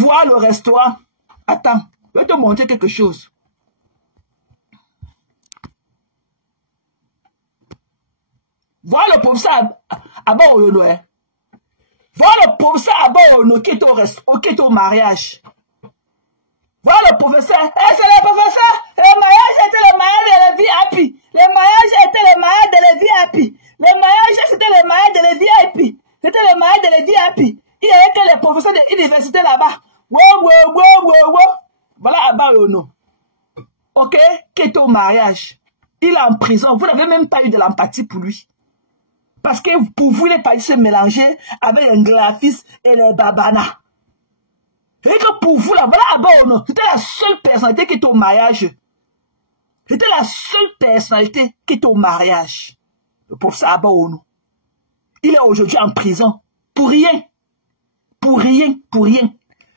voir le restaurant. Attends, je vais te montrer quelque chose. Voilà le professeur Abba Oyono. Voilà le professeur Abba Oyono qui est au mariage. Voilà le professeur. C'est le professeur. Le mariage était le mariage de la VIP. Le mariage était le mariage de la VIP. Le mariage c'était le mariage de la VIP. C'était le mariage de la VIP. Il y avait que les professeurs de l'université là-bas. Voilà Abba Oyono. Ok, qui est au mariage. Il est en prison. Vous n'avez même pas eu de l'empathie pour lui. Parce que pour vous, il est parti se mélanger avec un graphiste et les babanas. Et que pour vous, là, voilà Abba Oyono. C'était la seule personnalité qui est au mariage. C'était la seule personnalité qui est au mariage. Le professeur Abba Oyono. Il est aujourd'hui en prison. Pour rien. Pour rien. Pour rien.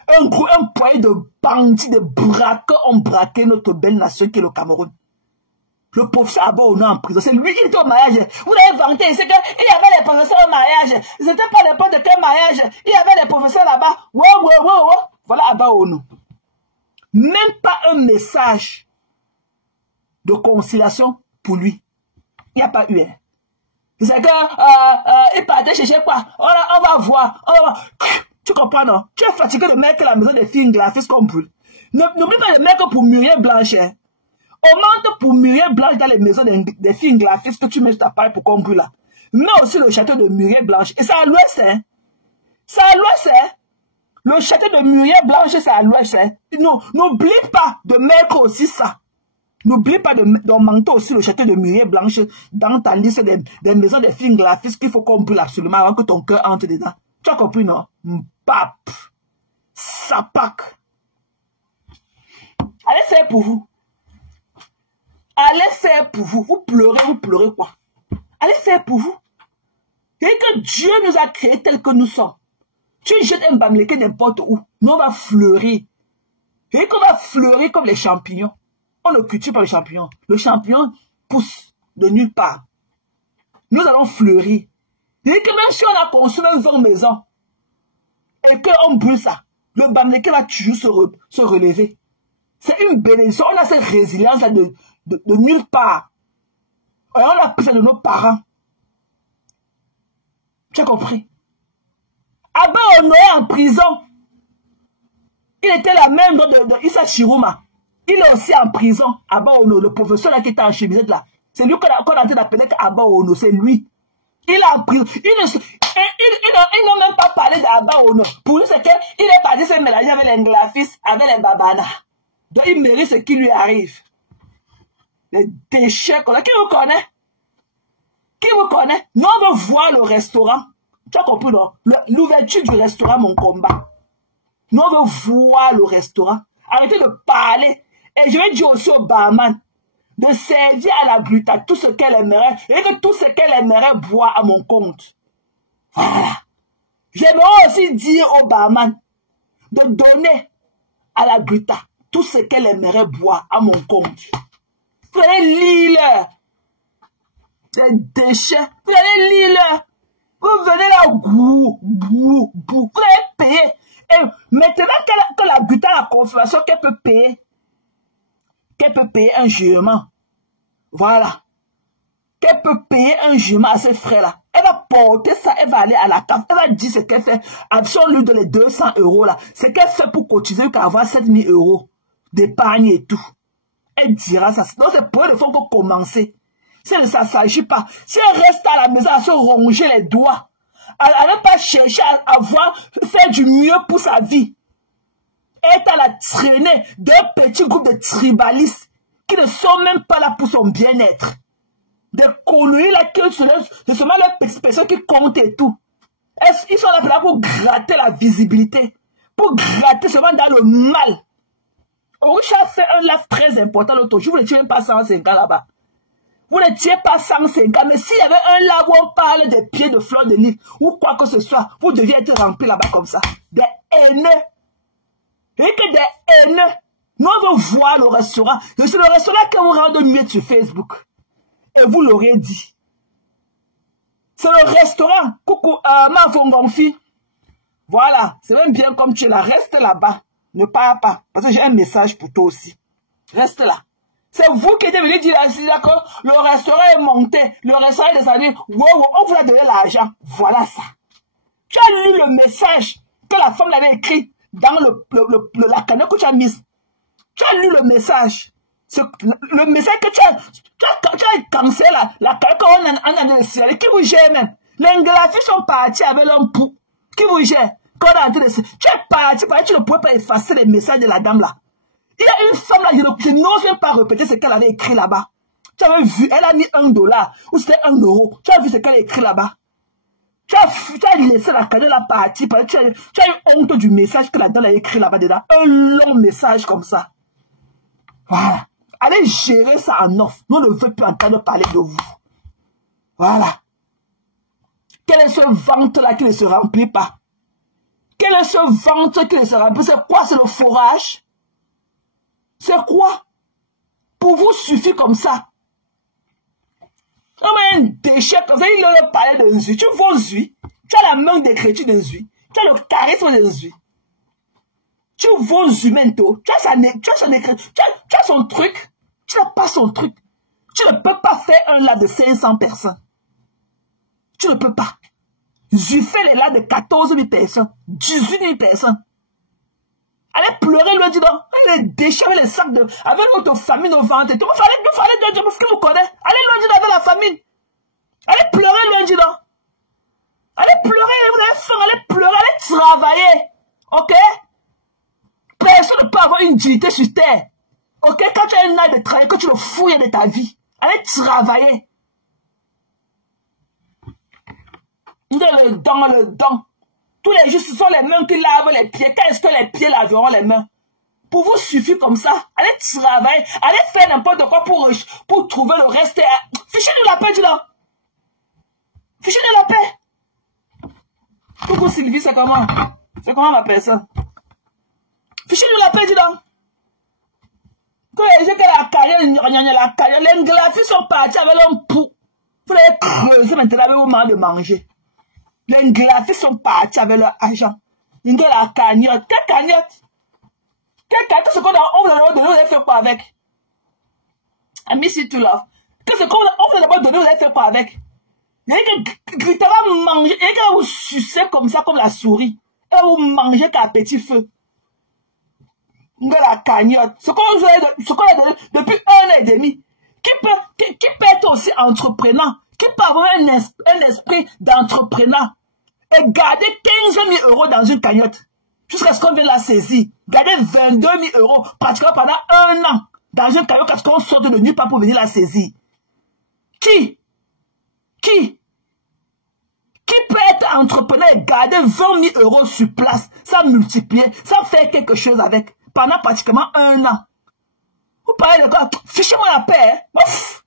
Un poids de bandits, de braqueurs ont braqué notre belle nation qui est le Cameroun. Le professeur Abba Oyono en prison. C'est lui qui était au mariage. Vous l'avez vanté. C'est qu'il y avait les professeurs au mariage. C'était pas n'importe quel mariage. Il y avait les professeurs là-bas. Voilà Abba Oyono. Même pas un message de conciliation pour lui. Il n'y a pas eu. C'est que il partait chercher quoi. On va voir. Tu comprends, non? Tu es fatigué de mettre la maison des filles graphistes comme brûle. N'oublie pas de mettre pour Muriel Blanche. On monte pour Muriel Blanche dans les maisons des filles graphistes que tu mets sur ta paille pour qu'on brûle là. Mais aussi le château de Muriel Blanche. Et c'est à l'ouest, hein. C'est à l'ouest, hein. Le château de Muriel Blanche, c'est à l'ouest, hein. N'oublie pas de mettre aussi ça. N'oublie pas de monter aussi le château de Muriel Blanche dans ta liste des maisons des filles graphistes qu'il faut qu'on brûle absolument avant que ton cœur entre dedans. Tu as compris, non? Mbap. Sapak. Allez faire pour vous. Allez faire pour vous. Vous pleurez quoi? Allez faire pour vous. Et que Dieu nous a créés tels que nous sommes. Tu jettes un bamileke n'importe où. Nous on va fleurir. Et qu'on va fleurir comme les champignons. On ne cultive pas les champignons. Le champignon pousse de nulle part. Nous allons fleurir. Et que même si on a construit un 20 maisons et qu'on brûle ça, le bamileke va toujours se relever. C'est une bénédiction. On a cette résilience là de nulle part. Et on a pris ça de nos parents. Tu as compris? Abba Oyono est en prison. Il était la même de Issa Chiruma. Il est aussi en prison. Abba Oyono, le professeur là qui était en chemisette là. C'est lui qu'on a en train d'appeler Abba Oyono. C'est lui. Il est en prison. Il n'a même pas parlé d'Abba Oyono. Pour lui, c'est qu'il est parti se mélanger avec les graphistes, avec les babanas. Donc il mérite ce qui lui arrive. Les déchets qu'on a. Qui vous connaît? Qui vous connaît? Nous, on veut voir le restaurant. Tu as compris, non? L'ouverture du restaurant, mon combat. Nous, on veut voir le restaurant. Arrêtez de parler. Et je vais dire aussi au barman de servir à la gluta tout ce qu'elle aimerait. Et que tout ce qu'elle aimerait boire à mon compte. Voilà. J'aimerais aussi dire au barman de donner à la gluta tout ce qu'elle aimerait boire à mon compte. Vous allez lire des déchets. Vous allez lire. Vous venez là, vous allez payer. Et maintenant que la gluta a la confirmation qu'elle peut payer un jurement. Voilà. Qu'elle peut payer un jurement à ses frères-là. Elle va porter ça, elle va aller à la CAF. Elle va dire ce qu'elle fait. Si on lui donne les 200 € là, ce qu'elle fait pour cotiser jusqu'à avoir 7000 € d'épargne et tout. Elle dira ça. Donc c'est pour elle qu'il faut commencer. Si ça ne s'agit pas. Si elle reste à la maison à se ronger les doigts, elle ne va pas chercher à faire du mieux pour sa vie. Elle est à la traîner d'un petit groupe de tribalistes qui ne sont même pas là pour son bien-être. Des conneries là, c'est seulement leurs petites personnes qui comptent et tout. Ils sont là pour gratter la visibilité. Pour gratter seulement dans le mal. Orisha a fait un live très important l'autre jour. Vous ne tuez pas 150 là-bas. Vous ne tuez pas 150. Mais s'il y avait un là où on parle des pieds de fleurs de lys ou quoi que ce soit, vous deviez être rempli là-bas comme ça. Des haineux. Et que des haineux. Nous on veut voir le restaurant. C'est le restaurant que vous rendez mieux sur Facebook. Et vous l'aurez dit. C'est le restaurant. Coucou, Mafongonfi. Voilà, c'est même bien comme tu es là. Reste là-bas. Ne pars pas. Parce que j'ai un message pour toi aussi. Reste là. C'est vous qui êtes venu dire que le restaurant est monté. Le restaurant est descendu. Wow, on vous a donné l'argent. Voilà ça. Tu as lu le message que la femme l'avait écrit dans la cagnotte que tu as mise. Tu as lu le message. Le message que tu as cancellé la cagnotte qu'on a de signaler. Qui vous gère même? Les graphiques sont partis avec l'homme pour. Qui vous gère? Tu es parti, tu ne pouvais pas effacer les messages de la dame là. Il y a une femme là, je n'ose même pas répéter ce qu'elle avait écrit là-bas. Tu avais vu, elle a mis $1 ou c'était €1. Tu as vu ce qu'elle a écrit là-bas. Tu as laissé la cagnotte là partir parce que tu as eu honte du message que la dame a écrit là-bas dedans. Un long message comme ça. Voilà. Allez gérer ça en off. Nous ne voulons plus entendre parler de vous. Voilà. Quel est ce ventre-là qui ne se remplit pas? Quel est ce ventre qui ne se remplit? C'est quoi? C'est le forage? C'est quoi? Pour vous suffit comme ça. Comme un déchet, comme ça, il leur parlait de Nzui. Tu vois Nzui? Tu as la main d'écriture de Nzui. Tu as le charisme de Nzui. Tu vois Nzui maintenant. Tu as son truc. Tu n'as pas son truc. Tu ne peux pas faire un là de 500 personnes. Tu ne peux pas. Nzui fait les là de 14 000 personnes. 18 000 personnes. Allez pleurer, lui dit donc. Allez déchirer les sacs de. Avec notre famille, nos ventes. Tout le monde fallait de parce que vous connaissez. Allez lui dire avec la famille. Allez pleurer, lui dit donc. Allez pleurer, vous avez faim, allez pleurer, allez travailler. Ok? Personne ne peut avoir une dignité sur terre. Ok? Quand tu as un âge de travail, que tu le fouilles de ta vie. Allez travailler. Le don. Tous les jours, ce sont les mains qui lavent les pieds. Quand est-ce que les pieds laveront les mains? Pour vous suffit comme ça. Allez travailler. Allez faire n'importe quoi pour trouver le reste. Fichez-nous la paix, dis donc. Fichez-nous la paix. Coucou Sylvie, c'est comment? C'est comment ma personne? Fichez-nous la paix, dis donc. Que les gens qui ont la carrière, les graphiques sont partis avec l'homme pour. Vous allez creuser maintenant avec vos mains de manger. Les graphiques sont partis avec leur argent. Ils ont la cagnotte. Quelle cagnotte? Quelle cagnotte? Qu'est-ce qu'on a donné? Vous avez fait quoi avec? I miss you to love. Qu'est-ce qu'on a d'abord donné? Vous avez fait quoi avec? Il y a qui va manger. Il y a qui va vous sucer comme ça, comme la souris. Et vous mangez qu'à petit feu. De la cagnotte. Ce qu'on a donné depuis 1 an et demi. Qui peut être aussi entrepreneur? Qui peut avoir un esprit d'entrepreneur? Et garder 15 000 € dans une cagnotte. Jusqu'à ce qu'on vienne la saisir. Garder 22 000 € pratiquement pendant 1 an. Dans une cagnotte parce qu'on sort de nulle part pour venir la saisir. Qui peut être entrepreneur et garder 20 000 € sur place, sans multiplier, sans faire quelque chose avec, pendant pratiquement 1 an? Vous parlez de quoi? Fichez-moi la paix, hein? Ouf.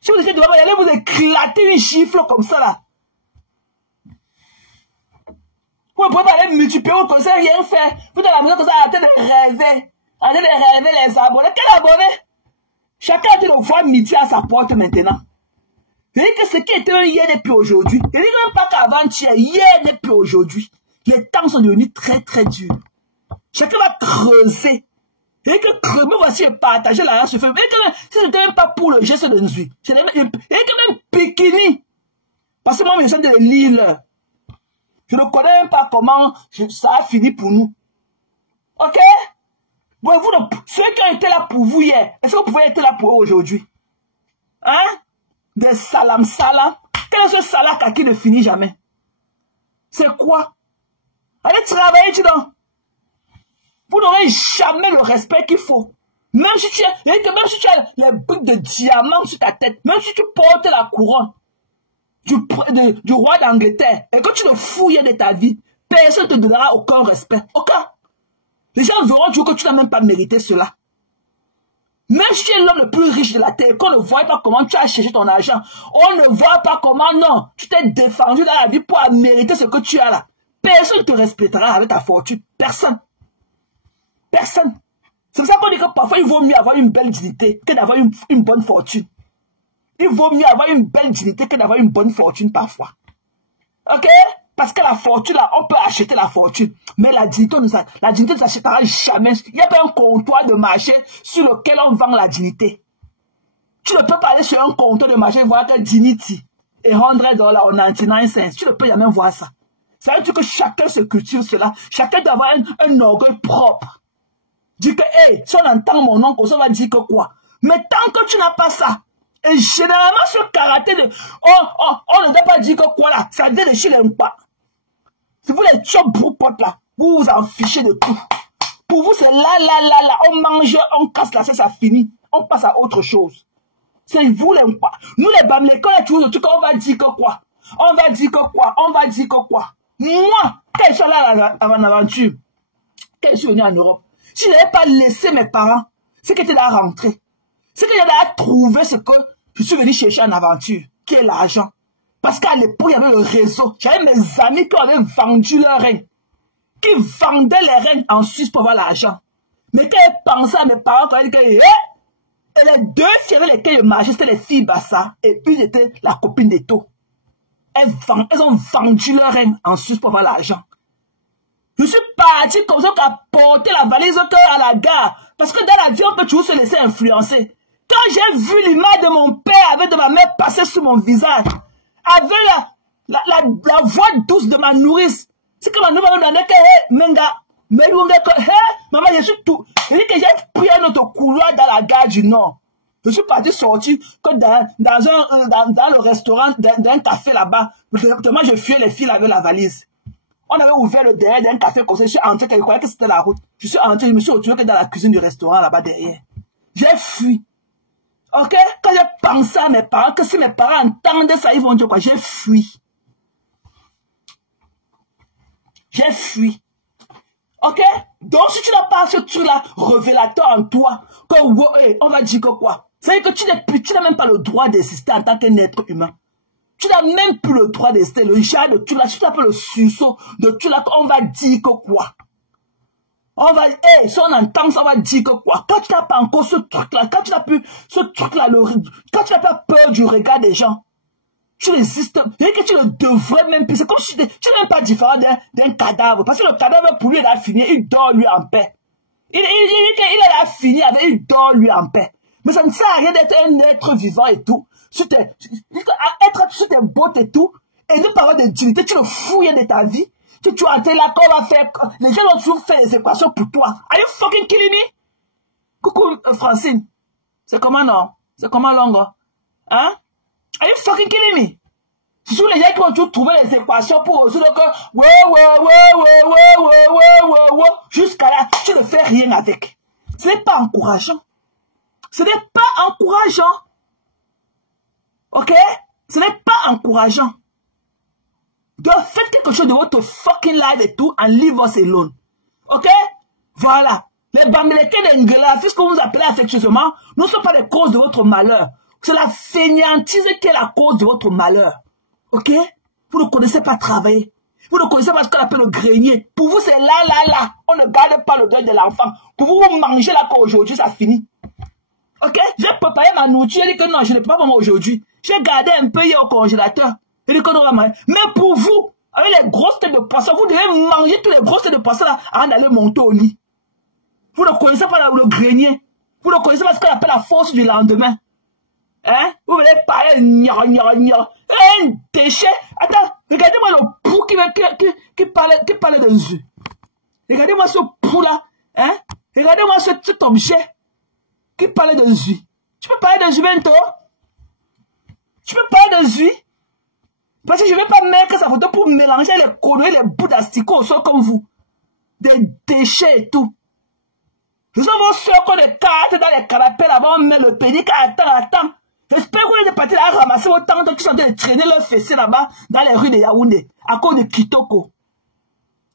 Si vous étiez devant, allez vous éclater une chiffre comme ça, là. Vous ne pouvez pas aller multiplier, vous ne connaissez rien faire. Vous êtes à la maison comme ça, arrêtez de rêver. Arrêtez de rêver les abonnés. Quel abonné? Chacun a de voir midi à sa porte maintenant. Vous voyez que ce qui était hier n'est plus aujourd'hui. Je ne dis même pas qu'avant-hier, hier n'est plus aujourd'hui. Les temps sont devenus très très durs. Chacun va creuser. Vous voyez que creuser, voici partager l'argent sur Facebook. Vous voyez que ce n'était même pas pour le geste de Nzui. Vous voyez que même Pékini. Parce que moi, je suis de l'île. Je ne connais même pas comment ça a fini pour nous. Ok? Bon, ceux qui ont été là pour vous hier, est-ce que vous pouvez être là pour eux aujourd'hui? Hein? Des salam. Quel est ce salam qui ne finit jamais? C'est quoi? Allez travailler, tu vois. Vous n'aurez jamais le respect qu'il faut. Même si tu as les boucles de diamants sur ta tête, même si tu portes la couronne du roi d'Angleterre et que tu le fouilles de ta vie, personne ne te donnera aucun respect. Aucun. Les gens verront toujours que tu n'as même pas mérité cela. Même si tu es l'homme le plus riche de la terre, qu'on ne voit pas comment tu as cherché ton argent, on ne voit pas comment, non, tu t'es défendu dans la vie pour mériter ce que tu as là. Personne ne te respectera avec ta fortune. Personne. Personne. C'est pour ça qu'on dit que parfois il vaut mieux avoir une belle dignité que d'avoir une bonne fortune. Il vaut mieux avoir une belle dignité que d'avoir une bonne fortune parfois. Ok? Parce que la fortune, là, on peut acheter la fortune. Mais la dignité ne s'achètera jamais. Il n'y a pas un comptoir de marché sur lequel on vend la dignité. Tu ne peux pas aller sur un comptoir de marché et voir que dignity et $100 ou 99 cents. Tu ne peux jamais voir ça. Ça veut dire que chacun se cultive cela. Chacun doit avoir un orgueil propre. Dis que, hey, si on entend mon oncle, on va dire que quoi? Mais tant que tu n'as pas ça, et généralement ce caractère de, on ne doit pas dire que quoi là, ça vient de chez les pas. Si vous les chop broupotes là, vous vous en fichez de tout. Pour vous, c'est là, on mange, on casse là, ça finit. On passe à autre chose. C'est vous les pas. Nous les Bamilekons, on va dire que quoi? On va dire que quoi? On va dire que quoi? Moi, quand je suis allé en aventure, quand je suis venu en Europe, si je n'avais pas laissé mes parents, c'est que tu dois rentrer. C'est que je dois trouver ce que je suis venu chercher en aventure, qui est l'argent. Parce qu'à l'époque, il y avait le réseau. J'avais mes amis qui avaient vendu leurs reins, qui vendaient les reins en Suisse pour avoir l'argent. Mais quand ils pensaient à mes parents, quand ils disaient, et les deux filles avec lesquelles je marchais, c'était les filles Bassa, et une était la copine d'Eto. Elles ont vendu leurs reins en Suisse pour avoir l'argent. Je suis parti comme ça qu'à porter la valise à la gare. Parce que dans la vie, on peut toujours se laisser influencer. Quand j'ai vu l'image de mon père avec de ma mère passer sur mon visage, avec la voix douce de ma nourrice, c'est que ma nourrice me donnait que, menga, maman, je suis tout. Je dis que j'ai pris un autre couloir dans la gare du Nord. Je suis parti sortir que dans le restaurant d'un café là-bas. Moi, je fuyais les filles avec la valise. On avait ouvert le derrière d'un café comme ça. Je suis entré, je croyais que c'était la route. Je suis entré, je me suis retrouvé dans la cuisine du restaurant là-bas derrière. J'ai fui. Ok? Quand j'ai pensé à mes parents, que si mes parents entendaient ça, ils vont dire quoi? J'ai fui. J'ai fui. Ok? Donc si tu n'as pas ce truc-là révélateur en toi, que, hey, on va dire que quoi? C'est-à-dire que tu n'as même pas le droit d'exister en tant qu'un être humain. Tu n'as même plus le droit d'exister. Le genre de tu là, si tu n'as pas le sursaut de tu là, on va dire que quoi? On va, hey, si on entend ça, on va dire que quoi? Quand tu n'as pas encore ce truc-là, quand tu n'as plus ce truc-là, quand tu n'as pas peur du regard des gens, tu résistes. Et que tu ne devrais même plus. C'est comme si tu n'es même pas différent d'un cadavre. Parce que le cadavre, pour lui, il a fini, il dort lui en paix. Il a fini avec, il dort lui en paix. Mais ça ne sert à rien d'être un être vivant et tout. Être sur tes bottes et tout. Et ne pas avoir de dignité, tu le fouilles de ta vie. Tu es entré là, qu'on va faire. Les gens ont toujours fait les équations pour toi. Are you fucking killing me? Coucou, Francine. C'est comment non? C'est comment Longo? Hein? Are you fucking killing me? Ce sont les gens qui vont toujours trouver les équations pour résoudre que jusqu'à là, tu ne fais rien avec. Ce n'est pas encourageant. Ce n'est pas encourageant. Ok? Ce n'est pas encourageant. Donc faites quelque chose de votre fucking life et tout, and leave us alone. Ok? Voilà. Les Bamilekons de Ngela, c'est ce que vous appelez affectueusement, ne sont pas les causes de votre malheur. C'est la fainéantise qui est la cause de votre malheur. Ok? Vous ne connaissez pas travailler. Vous ne connaissez pas ce qu'on appelle le grenier. Pour vous, c'est là. On ne garde pas le deuil de l'enfant. Pour vous, vous mangez là qu'aujourd'hui, ça finit. Ok? J'ai préparé ma nourriture. J'ai dit que non, je ne peux pas manger aujourd'hui. J'ai gardé un peu hier au congélateur. J'ai dit que non, manger. Mais pour vous, avec les grosses têtes de poisson, vous devez manger toutes les grosses têtes de poisson là avant d'aller monter au lit. Vous ne connaissez pas le grenier. Vous ne connaissez pas ce qu'on appelle la force du lendemain. Hein? Vous voulez parler un déchet. Attends, regardez-moi le pou qui parlait d'un jus. Regardez-moi ce pou là. Hein? Regardez-moi cet objet qui parlait d'un jus. Tu peux parler d'un jus bientôt? Tu peux parler d'un jus? Parce que je ne vais pas mettre sa photo pour mélanger les conneries, les bouts d'asticots au sol comme vous. Des déchets et tout. Nous avons soeurs des cartes dans les canapés là-bas, on met le pédic, attends. J'espère que vous êtes partis là à ramasser autant de qui sont en train de traîner leur fessée là-bas dans les rues de Yaoundé, à cause de Kitoko.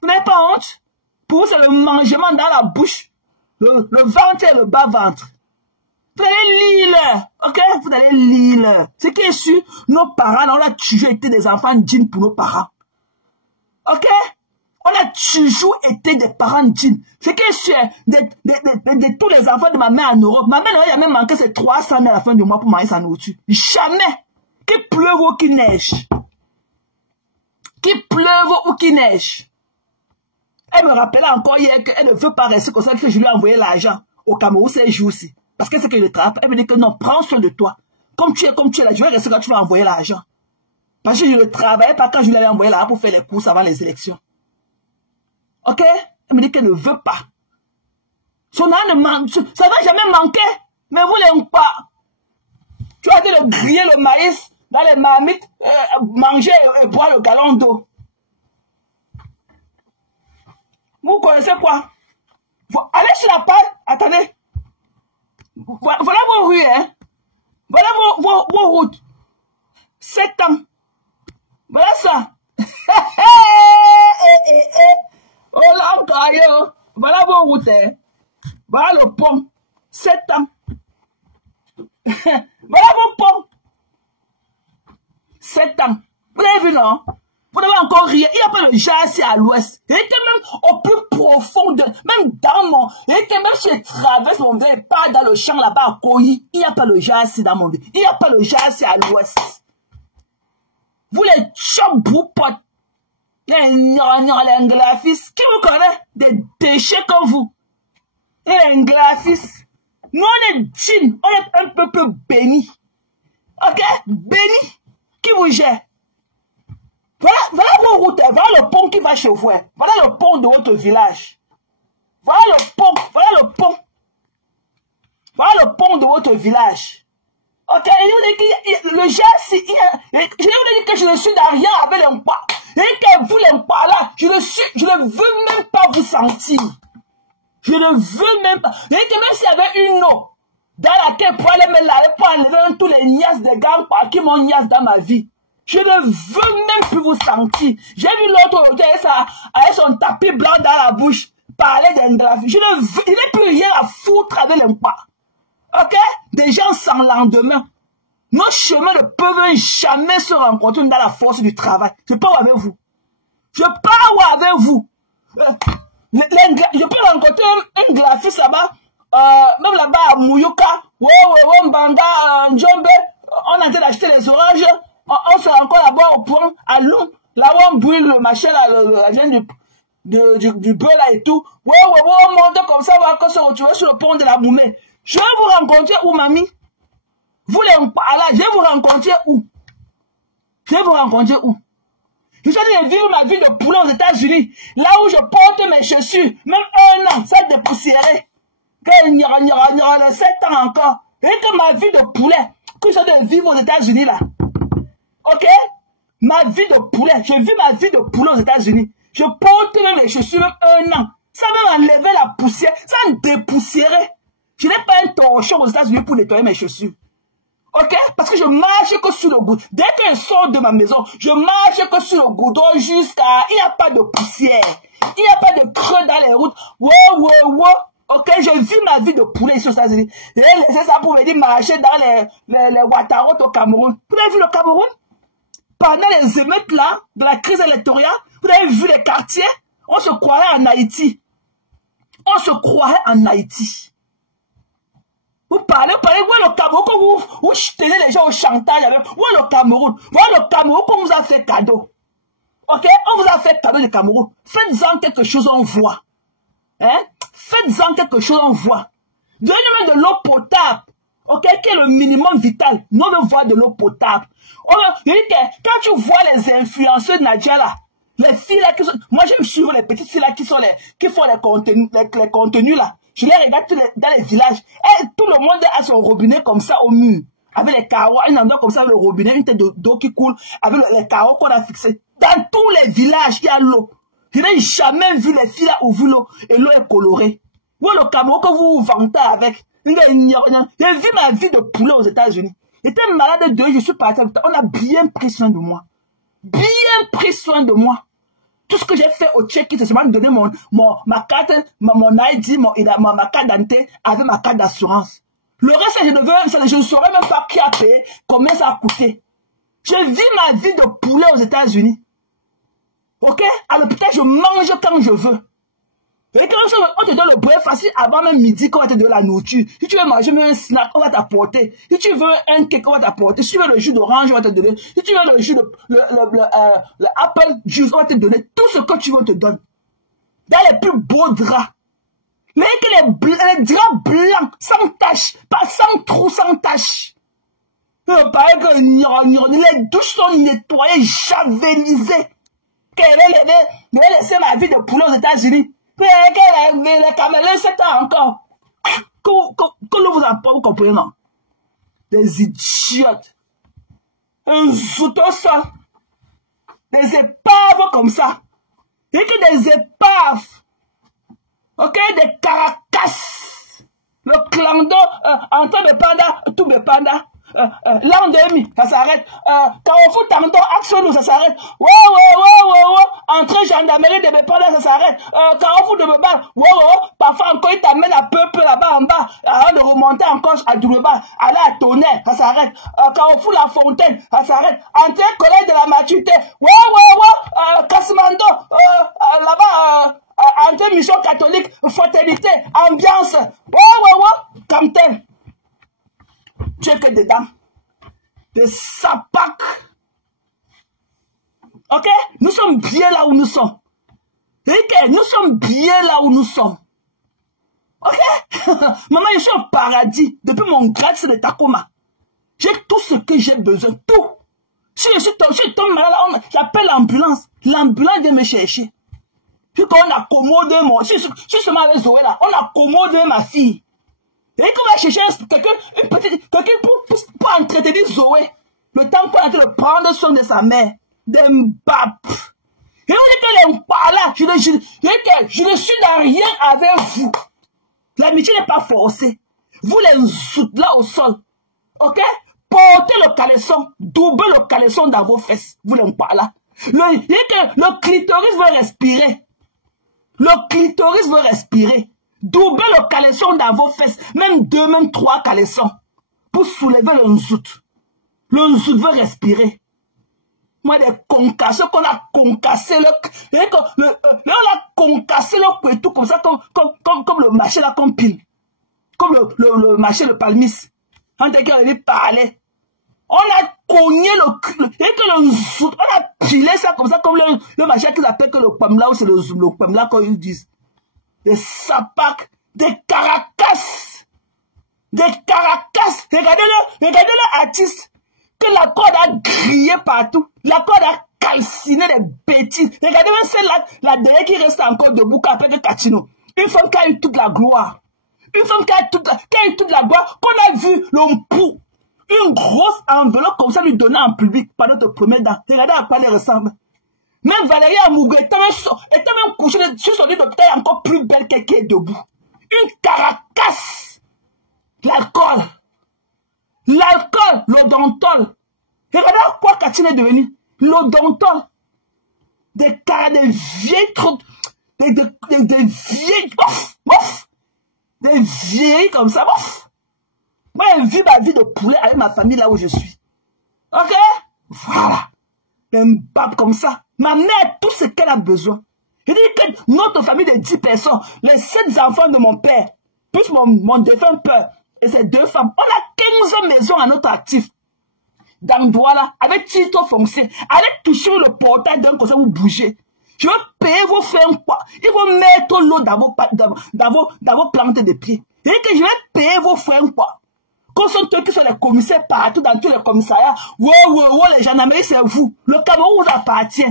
Vous n'avez pas honte? Pour vous, c'est le mangement dans la bouche, le ventre et le bas-ventre. Vous allez lire, ok? Vous allez lire. Ce qui est sûr, nos parents, on a toujours été des enfants dignes pour nos parents. Ok? On a toujours été des parents dignes. Ce qui est sûr, de tous les enfants de ma mère en Europe, ma mère n'a même manqué ses 300 000 à la fin du mois pour manger sa nourriture. Jamais. Qu'il pleuve ou qu'il neige. qu'il pleuve ou qu'il neige. Elle me rappelait encore hier qu'elle ne veut pas rester comme ça, que je lui ai envoyé l'argent au Cameroun ces jours-ci. Parce que c'est que je travaille. Elle me dit que non, prends soin de toi. Comme tu es là, je vais rester quand tu vas envoyer l'argent. Parce que je ne travaillais pas quand je lui ai envoyé l'argent pour faire les courses avant les élections. Ok? Elle me dit qu'elle ne veut pas. Son âne ne manque, ça va jamais manquer. Mais vous l'aimez pas. Tu as dit de griller le maïs dans les marmites, manger et boire le gallon d'eau. Vous connaissez quoi? Allez sur la page, attendez. Voilà vos rues, hein. Voilà vos routes. 7 ans. Voilà ça. Oh là, encore. Voilà vos routes, hein. Voilà le pont. 7 ans. Voilà vos ponts. 7 ans. Vous avez vu, non? Vous n'avez encore rien. Il n'y a pas le jassi à l'ouest. Et que même au plus profond, même dans mon... Et que même si je traverse mon ville, pas dans le champ là-bas à Koyi, il n'y a pas le jassi dans mon ville. Il n'y a pas le jassi à l'ouest. Vous les chamboupotes, les ngrafis, qui vous connaît? Des déchets comme vous. Et les ngrafis. Nous on est djinn, on est un peuple béni. Ok? Béni. Qui vous gère? Voilà vos routes, voilà le pont qui va chez vous. Voilà le pont de votre village. Voilà le pont, voilà le pont. Voilà le pont de votre village. Ok, le geste, je vais vous dire que je ne suis dans rien avec l'emploi. Et que vous l'emploi là, je ne veux même pas vous sentir. Je ne veux même pas. Et que même s'il y avait une eau dans laquelle pour aller me laver, pour enlever tous les niaises des gars qui m'ont niaise dans ma vie. Je ne veux même plus vous sentir. J'ai vu l'autre avec son tapis blanc dans la bouche parler d'Indrafi. Je n'ai plus rien à foutre avec l'emploi. Ok? Des gens sans lendemain. Nos chemins ne peuvent jamais se rencontrer dans la force du travail. Je parle avec vous. Je parle avec vous. Je peux rencontrer un graphiste là-bas, même là-bas à Mouyuka, Mbanga, Njombe, on a en train d'acheter les oranges. On se rencontre là-bas au point, à Lyon, là où on brûle le machin, la viande du beurre là et tout. On monte comme ça, on va se retrouver sur le pont de la Moumée. Je vais vous rencontrer où, mamie? Vous les là, je vais vous rencontrer où? Je vais vous rencontrer où? Je suis en train de vivre ma vie de poulet aux États-Unis, là où je porte mes chaussures, même 1 an, ça dépoussiéré. Il y aura les 7 ans encore. Et que ma vie de poulet, que je suis en train de vivre aux États-Unis là. Ok? Ma vie de poulet. Je vis ma vie de poulet aux États-Unis. Je porte même les chaussures même 1 an. Ça même enlever la poussière. Ça me dépoussiérer. Je n'ai pas un torchon aux États-Unis pour nettoyer mes chaussures. Ok? Parce que je marche que sur le goudron. Dès que je sors de ma maison, je marche que sur le goudron jusqu'à... Il n'y a pas de poussière. Il n'y a pas de creux dans les routes. Ok? Je vis ma vie de poulet ici aux États-Unis. J'ai laissé ça pour me dire marcher dans les Ouattara au Cameroun. Vous avez vu le Cameroun? Pendant les émeutes là, de la crise électorale, vous avez vu les quartiers, on se croirait en Haïti. On se croirait en Haïti. Vous parlez, où est le Cameroun, quand vous tenez les gens au chantage avec, où est le Cameroun? Voilà le Cameroun qu'on vous a fait cadeau. Ok? On vous a fait cadeau du Cameroun. Faites-en quelque chose, on voit. Hein? Faites-en quelque chose, on voit. Donnez-moi de l'eau potable. Ok? Qui est le minimum vital. Nous on veut voir de l'eau potable. Quand tu vois les influenceurs de Nadia là, les filles là qui sont, moi j'aime suivre les petites filles là qui font les contenus là. Je les regarde dans les villages. Et tout le monde a son robinet comme ça au mur. Avec les carreaux, un endroit comme ça avec le robinet, une tête d'eau qui coule, avec les carreaux qu'on a fixés. Dans tous les villages, il y a l'eau. Je n'ai jamais vu les filles là ouvrir l'eau et l'eau est colorée. Où est le Cameroun que vous vous vantez avec? J'ai vu ma vie de poulet aux États-Unis. J'étais malade de, je suis parti. On a bien pris soin de moi. Bien pris soin de moi. Tout ce que j'ai fait au check-in, c'est seulement me donner ma carte, mon ID, ma carte d'identité avec ma carte d'assurance. Le reste, je ne saurais même pas qui a payé, combien ça a coûté. Je vis ma vie de poulet aux États-Unis. Ok? À l'hôpital, je mange quand je veux. Et quand on te donne le break facile avant même midi, qu'on va te donner la nourriture. Si tu veux manger même un snack, on va t'apporter. Si tu veux un cake, on va t'apporter. Si tu veux le jus d'orange, on va te donner. Si tu veux le jus de, le apple juice, on va te donner. Tout ce que tu veux, on te donne. Dans les plus beaux draps. Les draps blancs, sans taches, pas sans trous, sans taches. Pareil que les douches sont nettoyées, javelisées. Qu'elle avait laissé ma vie de poulet aux États-Unis. Mais les Camerounais, c'est encore. Que l'on vous apporte, vous comprenez, non? Des idiotes. Un zouton ça. Des épaves comme ça. Et que des épaves. Ok, des caracasses. Le clando, entre mes pandas, tous mes pandas. L'an 2000, ça s'arrête. Carrefour Tandon, Action, ça s'arrête. Entrée gendarmerie de mes pandas, ça s'arrête. Carrefour de Beba, parfois encore il t'amène un peu là-bas en bas, avant de remonter encore à Douleba, aller à Tonnerre, ça s'arrête. Carrefour La Fontaine, ça s'arrête. Entrée collège de la maturité, Cassimando, là-bas, entrée mission catholique, fraternité, ambiance, Camten. Tu es que dedans. Des sapacs. Ok? Nous sommes bien là où nous sommes. Ok? Nous sommes bien là où nous sommes. Ok? Maman, je suis au paradis. Depuis mon grade, c'est le Tacoma. J'ai tout ce que j'ai besoin. Tout. Si je suis tombé malade, j'appelle l'ambulance. L'ambulance vient me chercher. Puis quand on accommode moi, je suis seulement avec Zoé là, on accommode ma fille. Et qu'on va chercher quelqu'un pour entretenir Zoé. Le temps qu'on est en train de prendre soin de sa mère. Des mbap. Et on dit que les là, je ne suis dans rien avec vous. L'amitié n'est pas forcée. Vous les soutenez là au sol. Ok? Portez le caleçon. Doublez le caleçon dans vos fesses. Vous les là. Le clitoris veut respirer. Le clitoris veut respirer. Doublez le caleçon dans vos fesses, même 2, même 3 caleçons, pour soulever le nzout. Le nzout veut respirer. Moi, des concassés qu'on a concassé on a concassé le couetou comme ça, comme le marché là, comme pile. Comme le marché de Palmis. En tant qu'il parlait. On a cogné le nzout, on a pilé ça comme ça, comme le marché qu'ils appellent que le pamla, ou c'est le pamla qu'ils disent. Des sapacs, des caracasses. Des caracasses. Regardez-le artiste. Que la corde a grillé partout. La corde a calciné des bêtises. Regardez même celle-là, la dernière qui reste encore debout après que Cachino. Une femme qui a eu toute la gloire. Une femme qui a eu toute la gloire. Qu'on a vu l'homme une grosse enveloppe comme ça lui donner en public pendant notre première dent. Regardez à quoi elle ressemble. Même Valérie Amougou était même couchée sur son lit de taille encore plus belle qu'elle qui est debout. Une caracasse. L'alcool. L'alcool, l'odontol. Regardez à quoi Catine est devenue. L'odontol. Des vieilles trop. Des vieilles. Des vieilles comme ça. Moi, je vis ma vie de poulet avec ma famille là où je suis. Ok? Voilà. Un bab comme ça. Ma mère a tout ce qu'elle a besoin. Je dis que notre famille de 10 personnes, les 7 enfants de mon père, plus mon défunt père et ses 2 femmes, on a 15 maisons à notre actif. Dans Douala, avec titre foncier, allez toucher le portail d'un côté, vous bougez. Je vais payer vos fermes quoi. Ils vont mettre l'eau dans vos plantes de pied. Je dis que je vais payer vos fermes quoi. Quand sont eux qui sont les commissaires partout dans tous les commissariats, les gendarmeries, c'est vous. Le Cameroun vous appartient.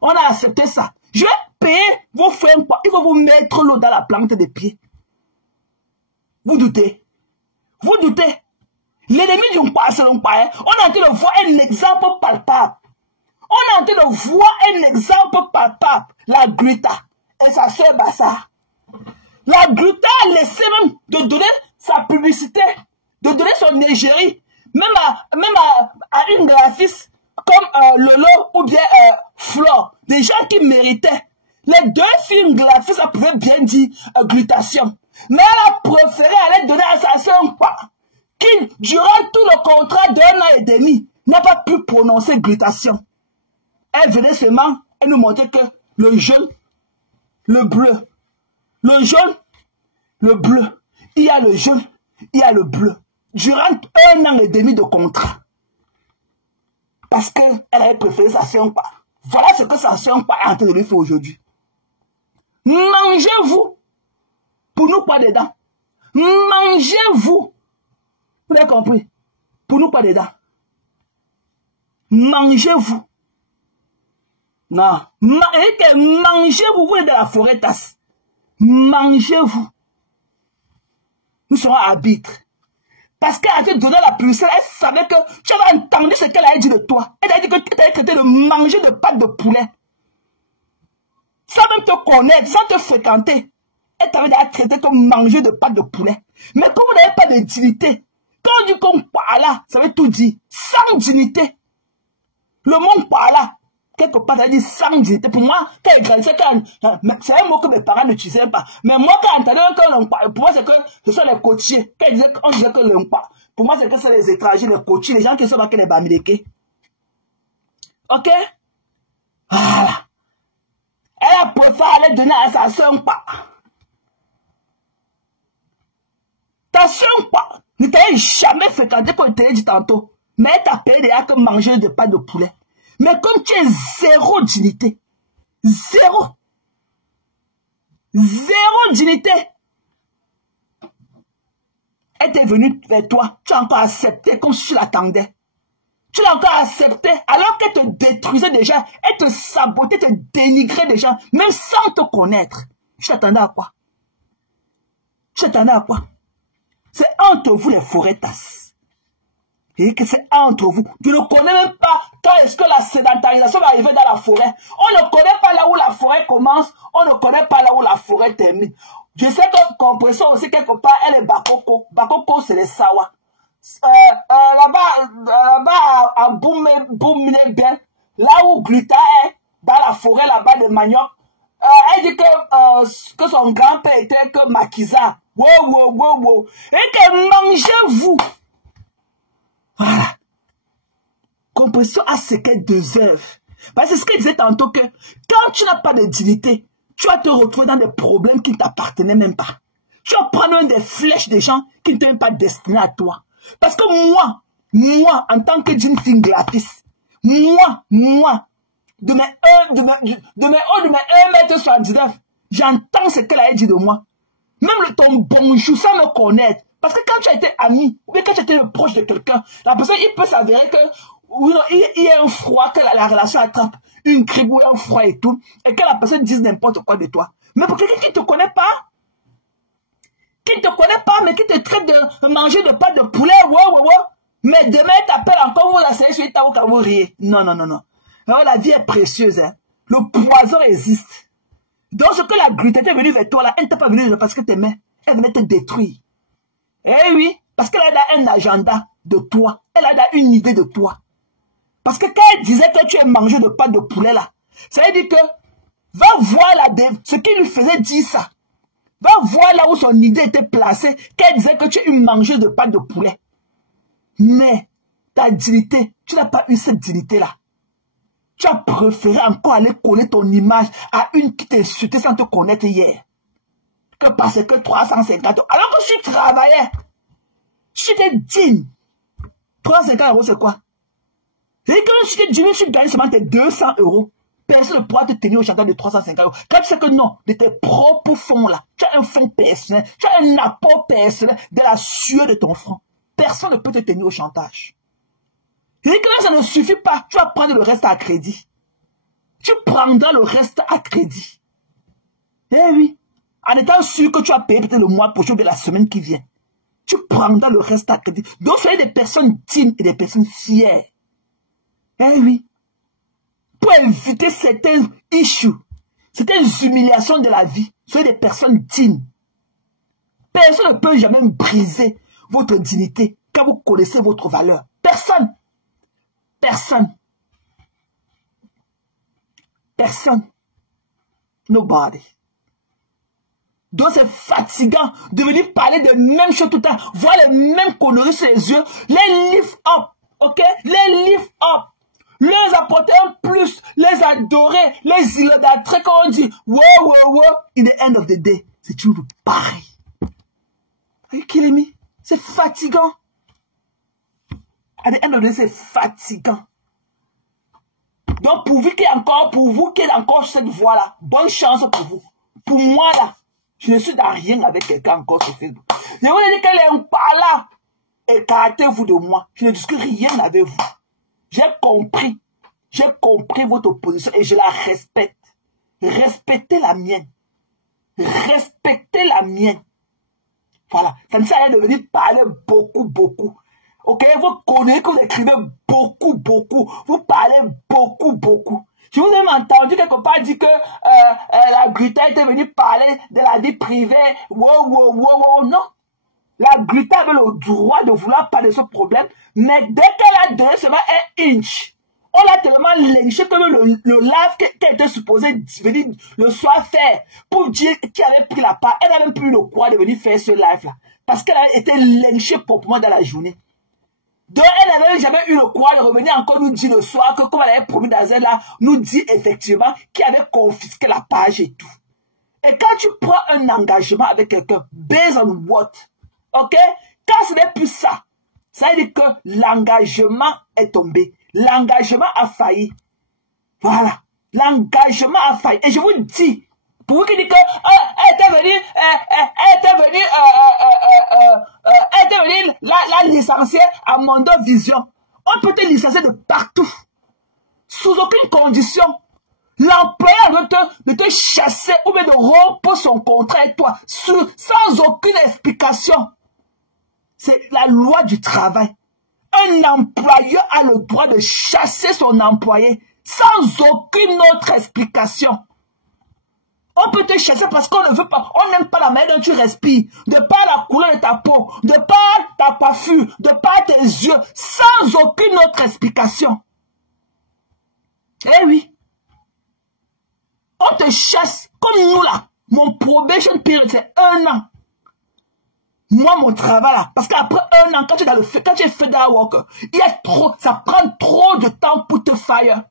On a accepté ça. Je vais payer vos frères quoi. Il faut vous mettre l'eau dans la plante des pieds. Vous doutez? Vous doutez? L'ennemi du Nkwa, c'est l'Nkwa. On est en train de voir un exemple palpable. On est en train de voir un exemple palpable. La Gruta et sa soeur Bassa. La Gruta a laissé même de donner sa publicité, de donner son égérie, même à une graphiste comme Lolo ou bien Flore, des gens qui méritaient. Les 2 filles graphistes, ça pouvait bien dire glutation. Mais elle a préféré aller donner à sa soeur qui, durant tout le contrat d'1 an et demi, n'a pas pu prononcer glutation. Elle venait seulement, elle nous montrait que le jaune, le bleu, Le jaune, le bleu. Il y a le jaune, il y a le bleu. Durant 1 an et demi de contrat. Parce qu'elle avait préféré sa Sonko. Voilà ce que sa Sonko est en train de lui faire aujourd'hui. Mangez-vous. Pour nous, pas dedans. Mangez-vous. Vous avez compris? Pour nous, pas dedans. Mangez-vous. Non. Mangez-vous. Vous êtes dans la forêt tasse. Mangez-vous. Nous serons arbitres. Parce qu'elle a te donné la puissance, elle savait que tu avais entendu ce qu'elle a dit de toi. Elle a dit que tu avais traité de manger de pâtes de poulet. Sans même te connaître, sans te fréquenter. Elle t'avait déjà traité comme manger de pâtes de poulet. Mais comme vous n'avez pas de dignité, quand on dit qu'on parle là, ça veut tout dire. Sans dignité. Le monde parle là. Quelque part, ça dit sans dignité. Pour moi, quand elle grandissait, c'est un mot que mes parents n'utilisaient pas. Mais moi, quand j'entendais qu'on parle, pour moi, c'est que ce sont les côtiers. Quand on disait que l'on parle, pour moi, c'est que c'est les étrangers, les côtiers, les gens qui sont là, que les bamilekés. Ok? Voilà. Elle a préféré aller donner à sa soeur pas. Ta soeur pas ne t'avait jamais fréquenté comme je te l'ai dit tantôt. Mais elle t'a payé déjà que manger de pâtes de poulet. Mais comme tu es zéro dignité, zéro dignité, elle est venue vers toi, tu as encore accepté comme si tu l'attendais. Tu l'as encore accepté alors qu'elle te détruisait déjà, elle te sabotait, te dénigrait déjà, même sans te connaître. Tu t'attendais à quoi? Tu t'attendais à quoi? C'est entre vous les forêts tasses. Et que c'est entre vous. Tu ne connais même pas quand est-ce que la sédentarisation va arriver dans la forêt. On ne connaît pas là où la forêt commence. On ne connaît pas là où la forêt termine. Je sais que Compression aussi quelque part, elle est Bakoko. Bakoko, c'est les Sawa. Là-bas, à Boumine-Ben, là où Gluta est, dans la forêt là-bas de Manioc, elle dit que son grand-père était que Makiza. Wow. Et que mangez-vous. Voilà. Compression a ce qu'est 2 œuvres. Parce que c'est ce qu'elle disait tantôt que quand tu n'as pas de dignité, tu vas te retrouver dans des problèmes qui ne t'appartenaient même pas. Tu vas prendre des flèches des gens qui ne t'ont même pas destinés à toi. Parce que moi, en tant que Jean Finglatis, moi, de mes 1m79, j'entends ce qu'elle a dit de moi. Même ton bonjour sans me connaître. Parce que quand tu as été ami, ou bien quand tu as été proche de quelqu'un, la personne, il peut s'avérer que il y a un froid, que la relation attrape une grippe ou un froid et tout, et que la personne dise n'importe quoi de toi. Mais pour quelqu'un qui ne te connaît pas, mais qui te traite de manger de pâtes de poulet, mais demain, il t'appelle encore, vous asseyez sur ta ou vous riez. Non. Alors, la vie est précieuse, hein. Le poison existe. Donc, ce que la glutette est venue vers toi, là, elle ne t'a pas venue parce que t'aimais. Elle venait te détruire. Eh oui, parce qu'elle a un agenda de toi. Elle a une idée de toi. Parce que quand elle disait que tu es mangé de pâtes de poulet, là, ça veut dire que, va voir ce qui lui faisait dire ça. Va voir là où son idée était placée, qu'elle disait que tu es une mangeuse de pâtes de poulet. Mais, ta dignité, tu n'as pas eu cette dignité-là. Tu as préféré encore aller coller ton image à une qui t'insultait sans te connaître hier. Que parce que 350 €. Alors que si tu travaillais, si tu étais digne, 350 € c'est quoi? Et que si tu gagnes seulement tes 200 €, personne ne pourra te tenir au chantage de 350 €. Quand tu sais que non, de tes propres fonds là, tu as un fonds personnel, tu as un apport personnel de la sueur de ton front. Personne ne peut te tenir au chantage. Et que ça ne suffit pas, tu vas prendre le reste à crédit. Tu prendras le reste à crédit. Eh oui. En étant sûr que tu as payé peut-être le mois prochain de la semaine qui vient. Tu prendras le reste à crédit. Donc, soyez des personnes dignes et des personnes fières. Eh oui. Pour éviter certains issues, certaines humiliations de la vie, soyez des personnes dignes. Personne ne peut jamais briser votre dignité quand vous connaissez votre valeur. Personne. Nobody. Donc c'est fatigant de venir parler des mêmes choses tout le temps, voir les mêmes conneries sur les yeux, les lift up, ok? Les lift up, les apporter un plus, les adorer, les idolâtrer quand on dit, wow, in the end of the day, C'est toujours pareil. Kilemi, c'est fatigant. À the end of the day, c'est fatigant. Donc, pour vous qui êtes encore sur cette voie-là, bonne chance pour vous. Pour moi, là, je ne suis dans rien avec quelqu'un encore sur Facebook. Je vous ai dit qu'elle est par là. Écartez-vous de moi. Je ne discute rien avec vous. J'ai compris votre position et je la respecte. Respectez la mienne. Respectez la mienne. Voilà. Ça ne sert à rien de venir parler beaucoup. Ok, vous connaissez que vous écrivez beaucoup. Vous parlez beaucoup. Je vous ai entendu quelque part dire que la Gruta était venue parler de la vie privée. Wow, non. La Gruta avait le droit de vouloir parler de ce problème, mais dès qu'elle a donné seulement un inch, on l'a tellement lynché que le live qu'elle était supposée venir le soir faire pour dire qu'elle avait pris la part, elle n'a même plus le droit de venir faire ce live-là. Parce qu'elle a été lynchée proprement dans la journée. Donc, elle n'avait jamais eu le courage de revenir encore nous dire le soir que, comme elle avait promis dans là, nous dit effectivement qu'il avait confisqué la page et tout. Et quand tu prends un engagement avec quelqu'un, based on what? Ok? Quand ce n'est plus ça, ça veut dire que l'engagement est tombé. L'engagement a failli. Voilà. L'engagement a failli. Et je vous dis, pour vous qui dites que elle était venue la licencier à Mondo Vision. On peut te licencier de partout. Sous aucune condition. L'employeur de te chasser ou bien de rompre son contrat avec toi sans aucune explication. C'est la loi du travail. Un employeur a le droit de chasser son employé sans aucune autre explication. On peut te chasser parce qu'on ne veut pas, on n'aime pas la manière dont tu respires, de par la couleur de ta peau, de par ta coiffure, de par tes yeux, sans aucune autre explication. Eh oui. On te chasse, comme nous là. Mon probation period, c'est 1 an. Moi, mon travail là, parce qu'après 1 an, quand tu es federal worker, ça prend trop de temps pour te fire.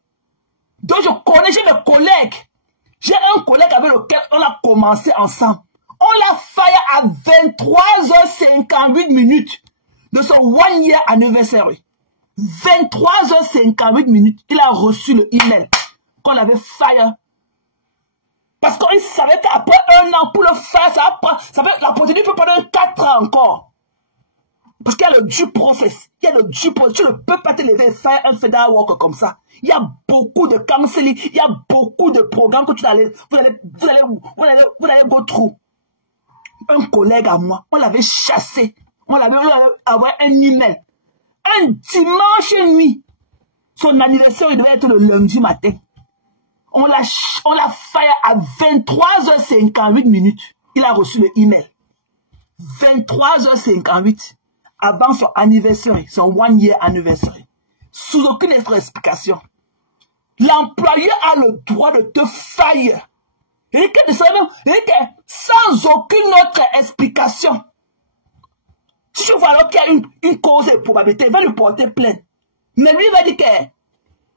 Donc j'ai mes collègues. J'ai un collègue avec lequel on a commencé ensemble. On l'a fire à 23h58 minutes de son 1 year anniversary. 23h58 minutes, il a reçu le email qu'on avait fire. Parce qu'il savait qu'après 1 an, pour le faire, la procédure peut prendre 4 ans encore. Parce qu'il y a le due process. Tu ne peux pas te lever et faire un federal worker comme ça. Il y a beaucoup de counseling. Il y a beaucoup de programmes que vous allez go through. Un collègue à moi, on l'avait chassé. On l'avait envoyé un email. Un dimanche nuit. Son anniversaire, il devait être le lundi matin. On l'a fait à 23h58 minutes. Il a reçu le email. 23h58. Avant son anniversaire, son 1 year anniversary. Sous aucune autre explication. L'employeur a le droit de te fire. Sans aucune autre explication. Si tu vois alors qu'il y a une cause de probabilité, il va lui porter plainte. Mais lui va dire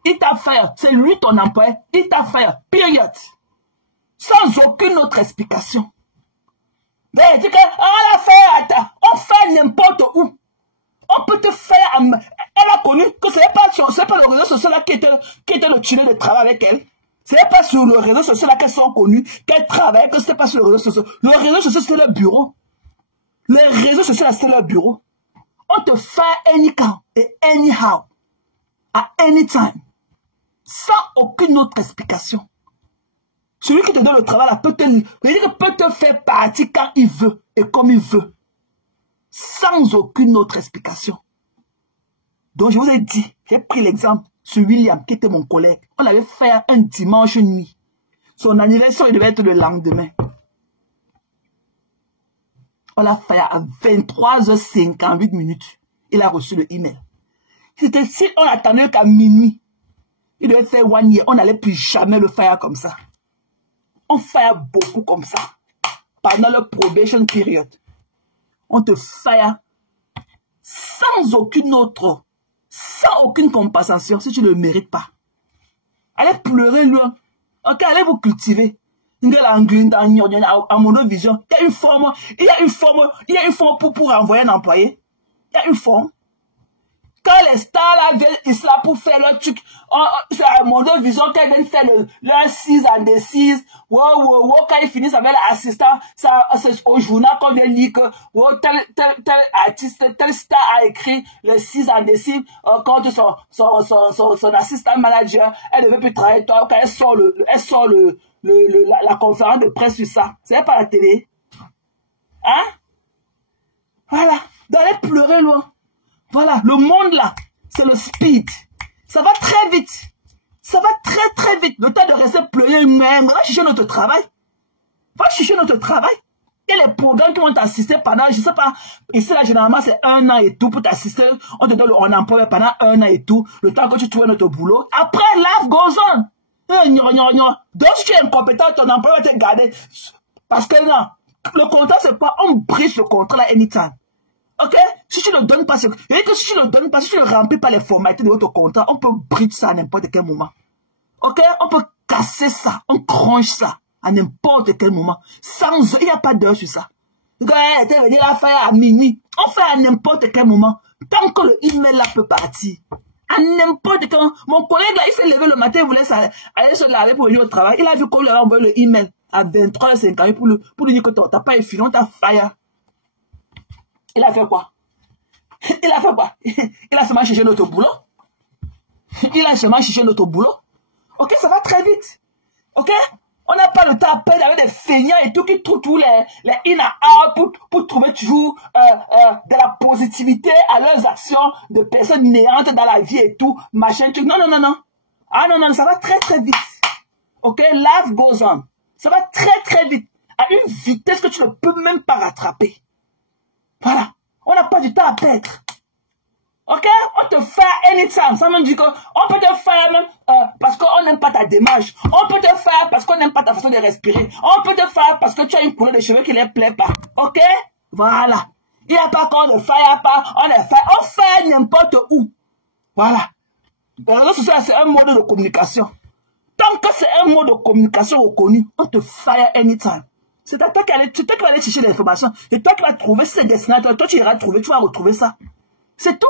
qu'il t'a fait, c'est lui ton employé, il t'a fait, période. Sans aucune autre explication. Mais il dit on fait n'importe où. On peut te faire. Elle a connu que ce n'est pas le réseau social qui était le tunnel de travail avec elle. Ce n'est pas sur le réseau social qu'elles sont connues, qu'elles travaillent, que ce n'est pas sur le réseau social. Le réseau social, c'est leur bureau. Le réseau social, c'est leur bureau. On te fait anyhow et anyhow. À any time. Sans aucune autre explication. Celui qui te donne le travail là, peut te faire partir quand il veut et comme il veut. Sans aucune autre explication. Donc je vous ai dit, j'ai pris l'exemple sur William qui était mon collègue. On l'avait fait un dimanche nuit. Son anniversaire il devait être le lendemain. On l'a fait à 23h58 minutes. Il a reçu le email. Si on attendait qu'à minuit, il devait faire 1 year. On n'allait plus jamais le faire comme ça. On fait beaucoup comme ça. Pendant le probation period. On te fire sans aucune compensation si tu ne le mérites pas. Allez pleurer loin. Ok, allez vous cultiver. À Monovision, il y a une forme, pour envoyer un employé. Il y a une forme. Quand les stars là viennent là pour faire leur truc, c'est à Monovision qu'elles viennent faire leur 6 and the 6. Wow, quand ils finissent avec l'assistant, c'est au journal qu'on vient lire que tel artiste, tel star a écrit le 6 and the 6 contre son assistant manager. Elle ne veut plus travailler toi quand elle sort la conférence de presse sur ça. C'est pas la télé. Hein? Voilà. D'aller pleurer loin. Voilà. Le monde là, c'est le speed. Ça va très vite. Ça va très très vite. Le temps de rester pleurer, même. Va chercher notre travail. Va chercher notre travail. Il y a les programmes qui vont t'assister pendant, je sais pas, ici là, généralement, c'est 1 an et tout pour t'assister. On te donne on emploi pendant 1 an et tout. Le temps que tu trouves notre boulot. Après, life goes on. Donc, si tu es incompétent, ton emploi va te garder. Parce que non, le contrat, c'est pas, on brise le contrat là anytime. Ok? Si tu ne donnes pas, si tu ne donnes pas, si tu ne remplis pas les formalités de votre contrat, on peut briser ça à n'importe quel moment. Ok? On peut casser ça, on cronche ça à n'importe quel moment. Il n'y a pas d'heure sur ça. Tu veux dire, la faire à minuit. On fait à n'importe quel moment. Tant que le email là peut partir. À n'importe quel moment. Mon collègue là, il s'est levé le matin, il voulait aller se laver pour venir au travail. Il a vu qu'on lui a envoyé le email à 23h50 pour lui dire que t'as pas fini, on t'a fire. Il a fait quoi? Il a fait quoi? Il a seulement cherché notre boulot. Il a seulement cherché notre boulot. Ok, ça va très vite. Ok? On n'a pas le temps à perdre avec des feignants et tout qui trouvent tous les in and out pour trouver toujours de la positivité à leurs actions de personnes néantes dans la vie et tout, machin, truc. Non, non, non, non. Ah non, non, ça va très, très vite. Ok? Life goes on. Ça va très, très vite. À une vitesse que tu ne peux même pas rattraper. Voilà. On n'a pas du temps à perdre. Ok? On te fait anytime. Ça me dit qu'on peut te faire même parce qu'on n'aime pas ta démarche. On peut te faire parce qu'on n'aime pas ta façon de respirer. On peut te faire parce que tu as une couleur de cheveux qui ne leur plaît pas. Ok? Voilà. Il n'y a pas qu'on ne fait pas. On fait n'importe où. Voilà. Les réseaux sociaux, c'est un mode de communication. Tant que c'est un mode de communication reconnu, on te fire anytime. C'est toi qui vas aller chercher l'information. C'est toi qui vas trouver si c'est destinataire. Toi, tu iras trouver, tu vas retrouver ça. C'est tout.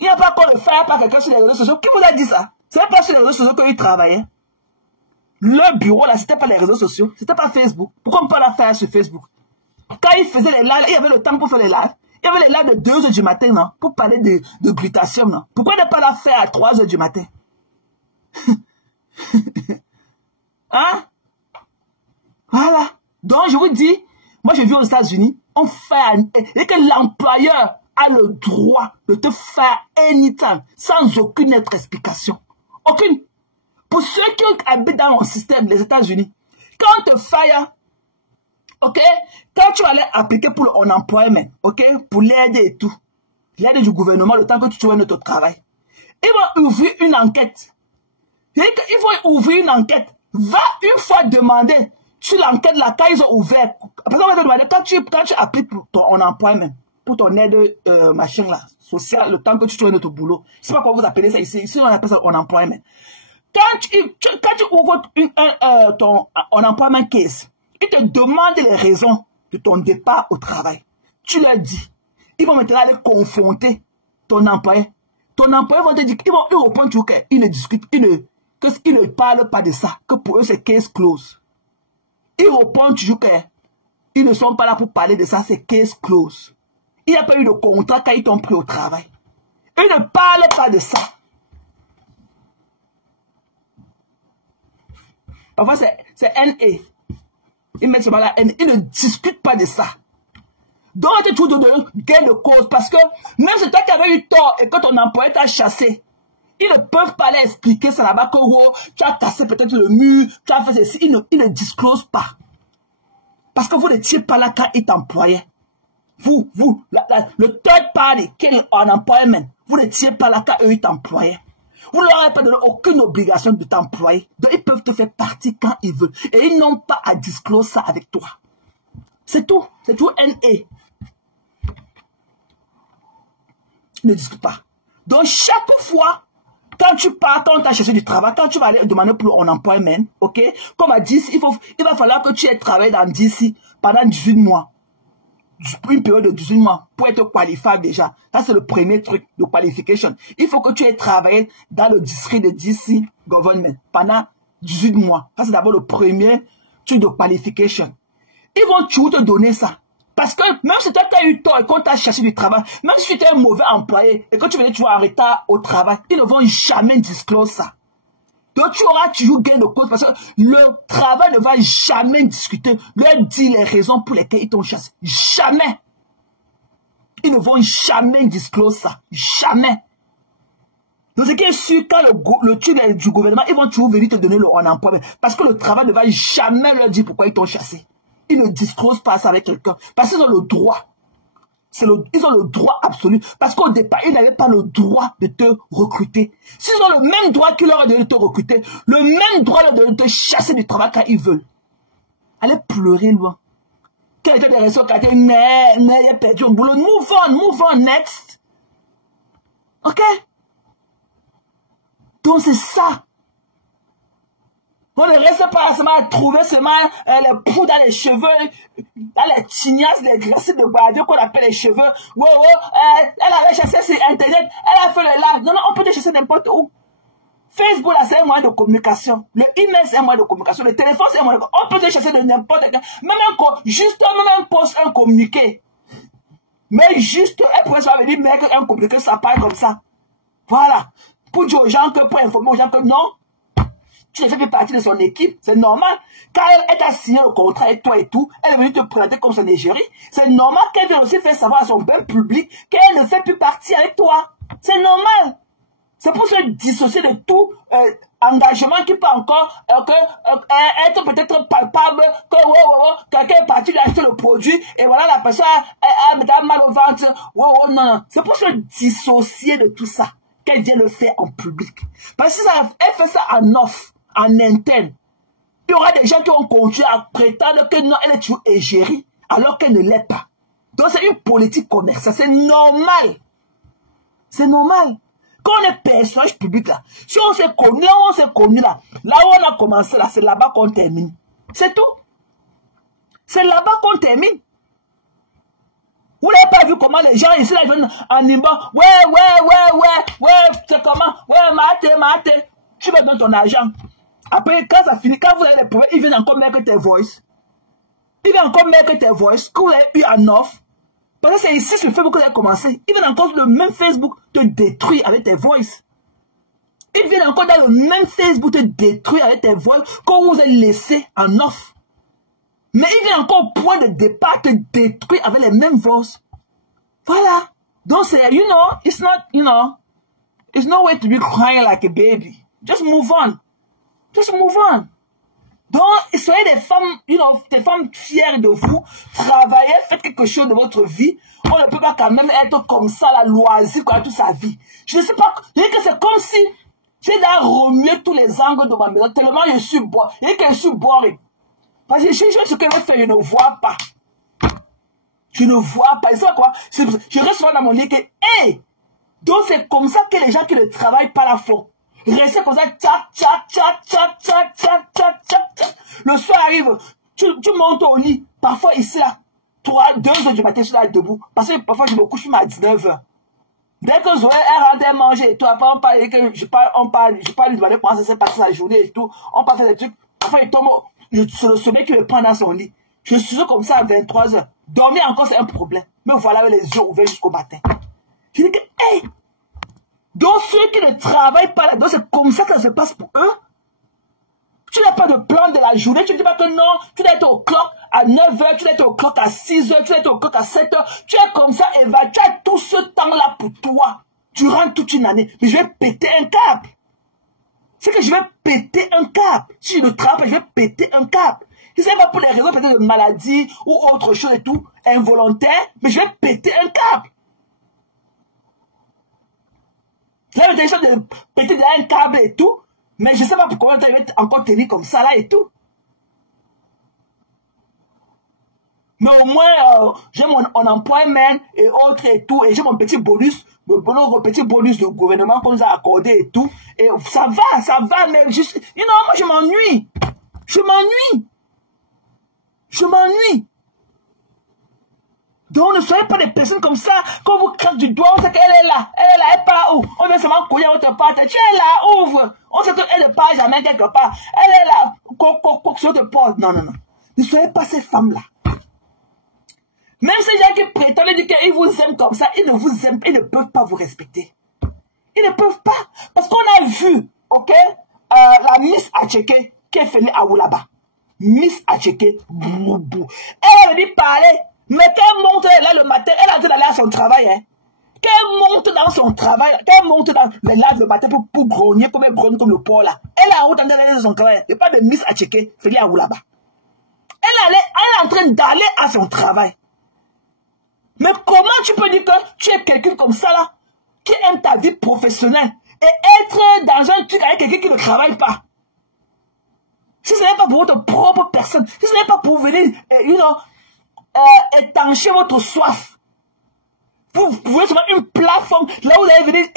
Il n'y a pas qu'on le faire par quelqu'un sur les réseaux sociaux. Qui vous a dit ça? C'est pas sur les réseaux sociaux qu'ils travaillaient. Le bureau, là, c'était pas les réseaux sociaux. C'était pas Facebook. Pourquoi on peut la faire sur Facebook? Quand ils faisaient les lives, il y avait le temps pour faire les lives. Il y avait les lives de 2 h du matin, non? Pour parler de glutathium, non? Pourquoi ne pas la faire à 3 h du matin? Hein? Voilà. Donc, je vous dis, moi, je vis aux États-Unis, on fait, et que l'employeur a le droit de te faire anytime, sans aucune autre explication. Aucune. Pour ceux qui habitent dans mon système, les États-Unis, quand on te fire, ok, quand tu allais appliquer pour le unemployment, ok, pour l'aide et tout, l'aide du gouvernement, le temps que tu trouves notre travail, ils vont ouvrir une enquête. Ils vont ouvrir une enquête. Va une fois demander sur l'enquête là, quand ils ont ouvert, parce qu'on va te demander, quand tu appliques pour ton unemployment, pour ton aide machin là, social, le temps que tu trouves notre boulot, je sais pas comment vous appelez ça ici, ici on appelle ça unemployment. Quand tu ouvres ton unemployment case, ils te demandent les raisons de ton départ au travail. Tu leur dis, ils vont maintenant aller confronter ton employé. Ton employé va te dire, ils répondent toujours qu'ils ne discutent, qu'ils ne parlent pas de ça, que pour eux c'est case close. Ils répondent toujours qu'ils ne sont pas là pour parler de ça, c'est case close. Il n'y a pas eu de contrat quand ils t'ont pris au travail. Ils ne parlent pas de ça. Parfois c'est NA. Ils mettent seulement la N. Ils ne discutent pas de ça. Donc tu trouves de gain de cause parce que même si toi qui avais eu tort et que ton employé t'a chassé, ils ne peuvent pas aller expliquer ça là-bas que wow, tu as cassé peut-être le mur, tu as fait ceci. Ils ne disclosent pas. Parce que vous n'étiez pas là quand ils t'employaient. Vous, le third party qui est en employment, vous n'étiez pas là quand eux ils t'employaient. Vous ne leur avez pas donné aucune obligation de t'employer. Donc ils peuvent te faire partie quand ils veulent. Et ils n'ont pas à disclose ça avec toi. C'est tout. C'est tout NA. Ne discute pas. Donc chaque fois Quand tu pars, quand on t'a cherché du travail, quand tu vas aller demander pour un employment, ok? Comme à 10, il va falloir que tu aies travaillé dans 10 pendant 18 mois. Une période de 18 mois pour être qualifié déjà. Ça, c'est le premier truc de qualification. Il faut que tu aies travaillé dans le district de DC government pendant 18 mois. Ça, c'est d'abord le premier truc de qualification. Ils vont toujours te donner ça. Parce que même si toi, tu as eu tort et qu'on t'a cherché du travail, même si tu étais un mauvais employé et que tu venais toujours en retard au travail, ils ne vont jamais disclose ça. Donc tu auras toujours gain de cause parce que le travail ne va jamais discuter, leur dire les raisons pour lesquelles ils t'ont chassé. Jamais. Ils ne vont jamais disclose ça. Jamais. Donc ce qui est sûr, quand le truc du gouvernement, ils vont toujours venir te donner le emploi. Parce que le travail ne va jamais leur dire pourquoi ils t'ont chassé. Ils ne disclosent pas ça avec quelqu'un. Parce qu'ils ont le droit. Ils ont le droit absolu. Parce qu'au départ, ils n'avaient pas le droit de te recruter. S'ils ont le même droit qu'ils leur ont donné de te recruter, le même droit de te chasser du travail quand ils veulent. Allez pleurer loin. Quel était des raisons qui ont dit, mais il a perdu un boulot. Move on, next. Ok? Donc c'est ça. On ne reste pas seulement à trouver seulement les poux dans les cheveux, dans les tignasses, les glacés de Badiou qu'on appelle les cheveux. Elle avait chassé sur Internet, elle a fait le live. Non, on peut te chasser n'importe où. Facebook, là, c'est un moyen de communication. Le email, c'est un moyen de communication. Le téléphone, c'est un moyen de communication. On peut te chasser de n'importe quel. Même un post, un communiqué. Mais juste, elle pourrait se dire, mais un communiqué, ça parle comme ça. Voilà. Pour dire aux gens pour informer aux gens que non, tu ne fais plus partie de son équipe, c'est normal. Quand elle t'a signé le contrat avec toi et tout, elle est venue te présenter comme son égérie. C'est normal qu'elle vienne aussi faire savoir à son bien public qu'elle ne fait plus partie avec toi. C'est normal. C'est pour se dissocier de tout engagement qui peut encore être peut-être palpable, que quelqu'un est parti lui acheter le produit et voilà la personne a mal au ventre. Non. C'est pour se dissocier de tout ça qu'elle vient le faire en public. Parce que elle fait ça en off, en interne. Il y aura des gens qui vont continuer à prétendre que non, elle est toujours égérie, alors qu'elle ne l'est pas. Donc c'est une politique commerciale, c'est normal. C'est normal. Quand on est personnage public là, si on s'est connu, là où on a commencé là, c'est là-bas qu'on termine. C'est tout. C'est là-bas qu'on termine. Vous n'avez pas vu comment les gens ici là, ils viennent en nimba. Ouais, c'est comment? Ouais, mate. Tu vas donner ton argent. Après, quand ça finit, quand vous avez des problèmes, ils viennent encore mettre tes voices. Ils viennent encore mettre tes voices que vous avez eu en off. Parce que c'est ici sur Facebook que vous avez commencé. Ils viennent encore le même Facebook te détruire avec tes voices. Ils viennent encore dans le même Facebook te détruire avec tes voices qu'on vous a laissé en off. Mais il vient encore au point de départ te détruire avec les mêmes voices. Voilà. Donc c'est, it's not, it's no way to be crying like a baby. Just move on. Just move on. Donc, soyez des femmes, des femmes fières de vous. Travaillez, faites quelque chose de votre vie. On ne peut pas quand même être comme ça, la loisir, toute sa vie. Je ne sais pas, c'est comme si j'ai là remuer tous les angles de ma maison, tellement je suis boring. Je suis boring. Parce que ce que je fais, je ne vois pas. Je ne vois pas. Et ça quoi? Je reste souvent dans mon lit que, hey! Donc c'est comme ça que les gens qui ne travaillent pas la font. Restez comme ça, tchac. Le soir arrive, tu montes au lit. Parfois ici là, 2 heures du matin, je suis là debout. Parce que parfois je me couche à 19 h. Dès que Zoé est rentrée manger et tout, après on parle, on parle, je parle, lui demander comment ça s'est passé la journée et tout. On parle des trucs. Parfois il tombe, c'est le sommeil qui me prend dans son lit. Je suis comme ça à 23 h. Dormir encore c'est un problème. Mais voilà avec les yeux ouverts jusqu'au matin. Je dis que, hey! Donc ceux qui ne travaillent pas là-dedans, c'est comme ça que ça se passe pour eux. Tu n'as pas de plan de la journée, tu ne dis pas que non, tu dois être au clock à 9 h, tu dois être au clock à 6 h, tu dois être au clock à 7 h. Tu es comme ça, Eva, tu as tout ce temps-là pour toi, durant toute une année. Mais je vais péter un câble. C'est que je vais péter un câble. Si je ne travaille pas, je vais péter un câble. Je sais pas pour les raisons peut-être de maladie ou autre chose et tout, involontaire, mais je vais péter un câble. J'ai l'intention de péter un câble et tout, mais je ne sais pas pourquoi on va encore tenir comme ça là et tout. Mais au moins, j'ai mon employment et autres et tout. Et j'ai mon petit bonus. Mon petit bonus du gouvernement qu'on nous a accordé et tout. Et ça va. Mais juste, you know, moi, je m'ennuie. Je m'ennuie. Donc, ne soyez pas des personnes comme ça. Quand vous craquez du doigt, on sait qu'elle est là. Elle part où? On vient seulement couiller à votre part. Tu es là, ouvre. On sait qu'elle ne part jamais quelque part. Elle est là. Quoi sur votre porte. Non. Ne soyez pas cette femme-là. Même ces gens qui prétendent dire qu'ils vous aiment comme ça, ils ne vous aiment, ils ne peuvent pas vous respecter. Ils ne peuvent pas. Parce qu'on a vu, ok, la Miss Acheke qui est venue à Oulaba. Miss Acheke, elle avait dit parler. Mais qu'elle monte là le matin, elle a dit d'aller à son travail. Hein. Qu'elle monte dans son travail, qu'elle monte dans les laves le matin pour grogner, pour me grogner comme le porc là. Elle est en route d'aller à son travail. Il n'y a pas de Miss Acheke, Feli Aoulaba. Elle est en train d'aller à son travail. Mais comment tu peux dire que tu es quelqu'un comme ça là, qui aime ta vie professionnelle, et être dans un truc avec quelqu'un qui ne travaille pas? Si ce n'est pas pour votre propre personne, si ce n'est pas pour venir, étancher votre soif. Vous pouvez trouver une plateforme là où vous allez venir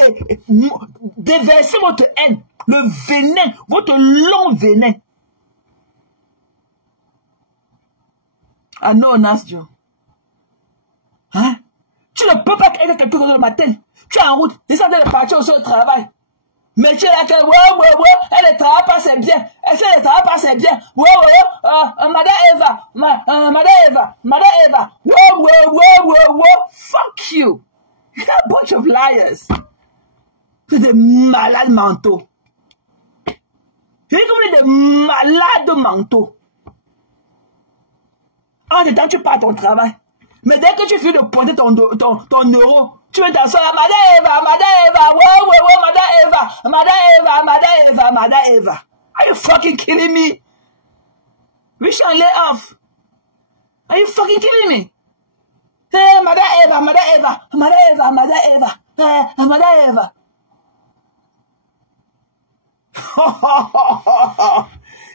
déverser votre haine, le venin, votre long venin. Ah non, Nasdio. Hein? Tu ne peux pas aider quelqu'un le matin. Tu es en route, descends de partir au travail. Mais tu es là que, elle ne travaille pas, c'est bien. Elle ne travaille pas, c'est bien. Madame Eva. Fuck you. You're a bunch of liars. C'est des malades mentaux. C'est comme des malades mentaux. En dedans, tu pars à ton travail. Mais dès que tu finis de pointer ton euro, tu veux t'asseoir, Madame Eva. Are you fucking killing me? We shall lay off. Are you fucking killing me? Hey, Madame Eva.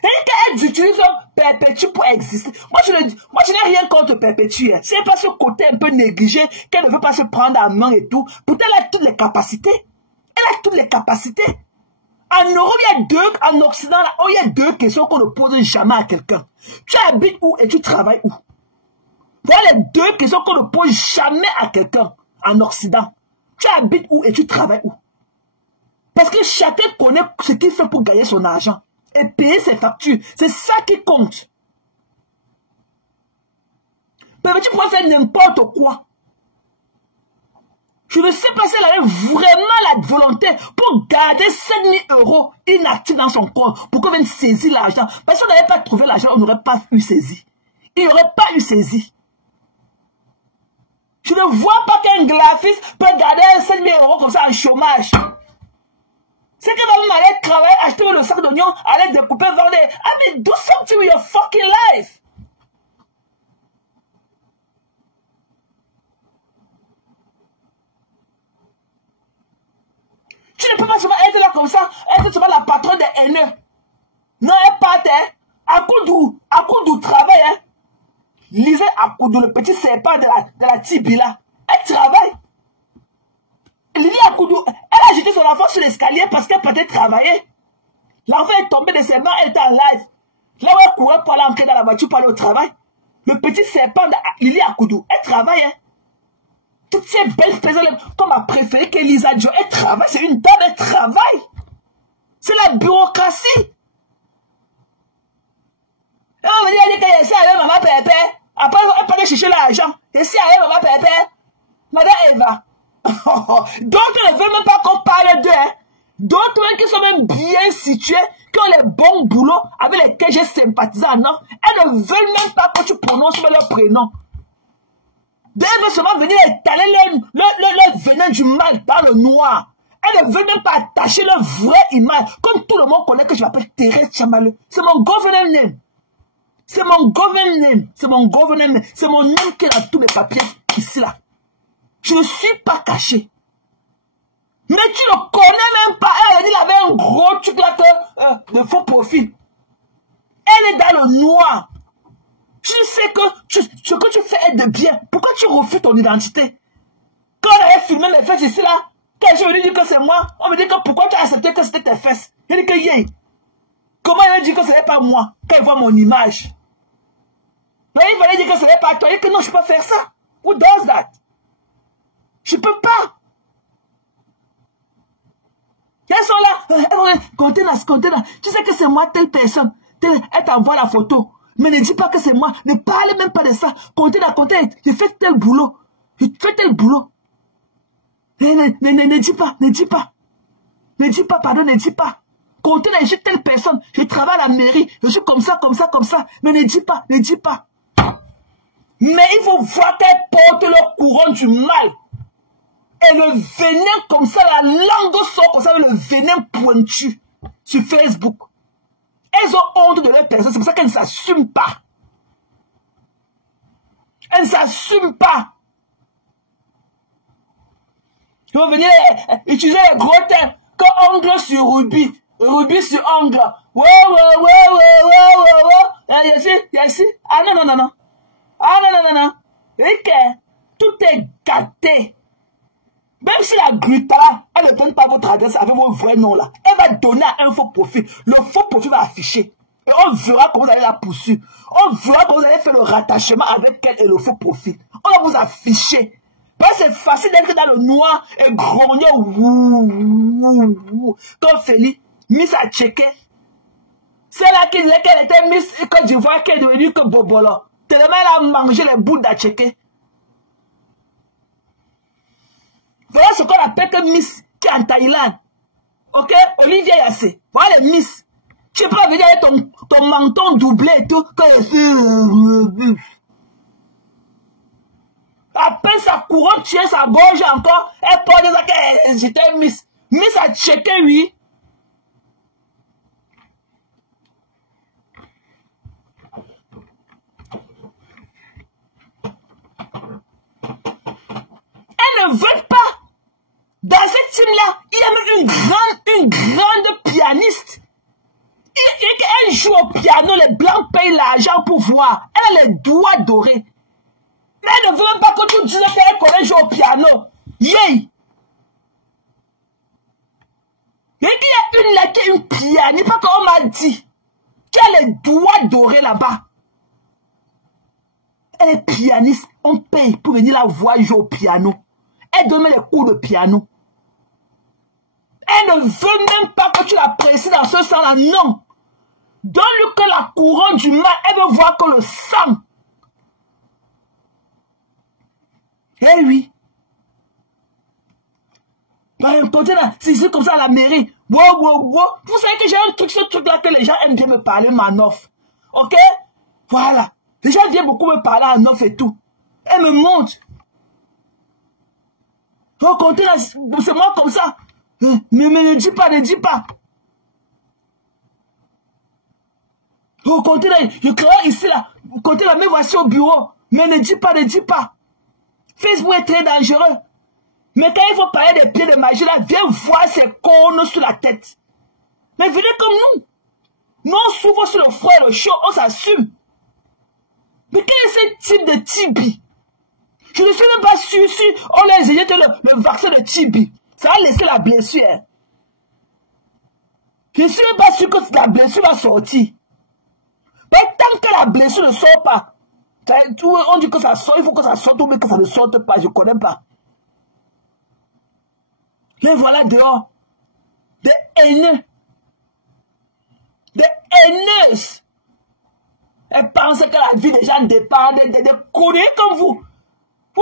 Et qu'elles utilisent perpétue pour exister. Moi, je n'ai rien contre perpétuer. C'est pas ce côté un peu négligé qu'elle ne veut pas se prendre en main et tout. Pourtant, elle a toutes les capacités. En Europe, en Occident, là, il y a deux questions qu'on ne pose jamais à quelqu'un. Tu habites où et tu travailles où? Voilà les deux questions qu'on ne pose jamais à quelqu'un en Occident. Tu habites où et tu travailles où? Parce que chacun connaît ce qu'il fait pour gagner son argent. Et payer ses factures. C'est ça qui compte. Mais tu pourrais faire n'importe quoi. Je ne sais pas si elle avait vraiment la volonté pour garder 5 000 € inactifs dans son compte pour qu'on vienne saisir l'argent. Parce qu'on n'avait pas trouvé l'argent, on n'aurait pas eu saisi. Il n'y aurait pas eu saisi. Je ne vois pas qu'un graphiste peut garder 5 000 € comme ça en chômage. C'est que dans aller travailler, acheter le sac d'oignon, aller découper, vendre. I mean, do something with your fucking life. Tu ne peux pas seulement être là comme ça, être seulement la patronne des haineux. Non, elle part, hein. À coup du travail, hein. Lisez à coup le petit serpent de la Tibila. Elle travaille. Lily Akoudou, elle a jeté son enfant sur l'escalier parce qu'elle peut travailler. L'enfant est tombé de ses mains, elle était en live. Là où elle courait pour aller entrer dans la voiture pour aller au travail. Le petit serpent de Lily Akoudou, elle travaille. Hein. Toutes ces belles personnes, comme ma préférée qu'Elisa Jo, elle travaille, c'est une dame, elle travaille. C'est la bureaucratie. Et on me dit, elle dit qu'elle est ici avec maman Pépé. Après, elle peut aller chercher l'argent. Ici avec maman Pépé. Madame Eva. D'autres ne veulent même pas qu'on parle d'eux. Hein. D'autres même qui sont même bien situés, qui ont les bons boulots avec lesquels j'ai sympathisé en offre, elles ne veulent même pas que tu prononces leur prénom. Elles veulent seulement venir étaler leur venin du mal par le noir. Elles ne veulent même pas attacher leur vraie image. Comme tout le monde connaît que je m'appelle Thérèse Chamaleux. C'est mon government name. C'est mon government name. C'est mon government name. C'est mon nom qui est dans tous les papiers ici là. Je ne suis pas caché. Mais tu ne connais même pas. Elle a dit qu'elle avait un gros truc là de faux profil. Elle est dans le noir. Je sais que ce que tu fais est de bien. Pourquoi tu refuses ton identité? Quand on avait filmé les fesses ici là, quand je lui dis que c'est moi, on me dit que pourquoi tu as accepté que c'était tes fesses? Je dis que yé. Comment il a dit que ce n'est pas moi quand il voit mon image? Mais il fallait dire que ce n'est pas toi. Il dit que non, je peux pas faire ça. Who does that? Je peux pas. Elles sont là. Contenant. Tu sais que c'est moi, telle personne. Elle t'envoie la photo. Mais ne dis pas que c'est moi. Ne parle même pas de ça. Contenant. Je fais tel boulot. Je fais tel boulot. Ne dis pas. Ne dis pas. Ne dis pas, pardon, ne dis pas. Contenant, je suis telle personne. Je travaille à la mairie. Je suis comme ça. Mais ne dis pas. Ne dis pas. Mais il faut voir qu'elle porte le courant du mal. Et le venin comme ça, la langue sort comme ça, le venin pointu sur Facebook. Elles ont honte de leur personne, c'est pour ça qu'elles ne s'assument pas. Elles ne s'assument pas. Ils vont venir utiliser les gros termes, que ongle sur rubis, rubis sur ongle. Ouais. Yes. Ah non. Et que tout est gâté. Même si la Glutala, elle ne donne pas votre adresse avec vos vrais noms là, elle va donner à un faux profil. Le faux profil va afficher. Et on verra comment vous allez la poursuivre. On verra comment vous allez faire le rattachement avec elle et le faux profil. On va vous afficher. Parce que c'est facile d'être dans le noir et grogner. Comme Félix, Miss a checké. C'est là qui disait qu'elle était Miss Côte d'Ivoire, qu'elle est devenue que Bobolo. Tellement elle a mangé les boules d'Acheké. Voilà ce qu'on appelle que Miss qui est en Thaïlande. Ok? Olivier Yassé. Voilà les Miss. Tu peux pas venir avec ton menton doublé et tout. À peine sa couronne tient sa gorge encore. Elle porte ça que j'étais Miss. Miss a checké, oui. Elle ne veut pas. Dans cette team-là, il y a même une grande pianiste. Elle joue au piano, les blancs payent l'argent pour voir. Elle a les doigts dorés. Mais elle ne veut même pas que tu dises qu'elle connaît jouer au piano. Yay! Il y a une là qui est une pianiste, pas qu'on m'a dit. Qui a les doigts dorés là-bas. Elle est pianiste. On paye pour venir la voir jouer au piano. Elle donne les cours de piano. Elle ne veut même pas que tu l'apprécies dans ce sens-là. Non. Donne-lui que la couronne du mal. Elle veut voir que le sang. Eh oui. C'est comme ça à la mairie. Wow. Vous savez que j'ai un truc, ce truc-là que les gens aiment bien me parler, Manoff. Ok? Voilà. Les gens viennent beaucoup me parler en off et tout. Elle me montre. Oh, c'est moi comme ça. Mais ne dis pas. Oh, je crée ici là. Comptez la, mais voici au bureau. Mais ne dis pas. Facebook est très dangereux. Mais quand il faut parler des pieds de magie là, viens voir ces cônes sur la tête. Mais venez comme nous. Nous on souffre sur le froid et le chaud, on s'assume. Mais quel est ce type de TB? Je ne suis même pas sûr si on les injecte le vaccin de TB. Ça va laisser la blessure. Je ne suis même pas sûr que la blessure va sortir. Mais tant que la blessure ne sort pas, on dit que ça sort, il faut que ça sorte ou bien que ça ne sorte pas, je ne connais pas. Les voilà dehors. Des haineux. Des haineuses. Elles pensent que la vie des gens dépend des conneries comme vous. Un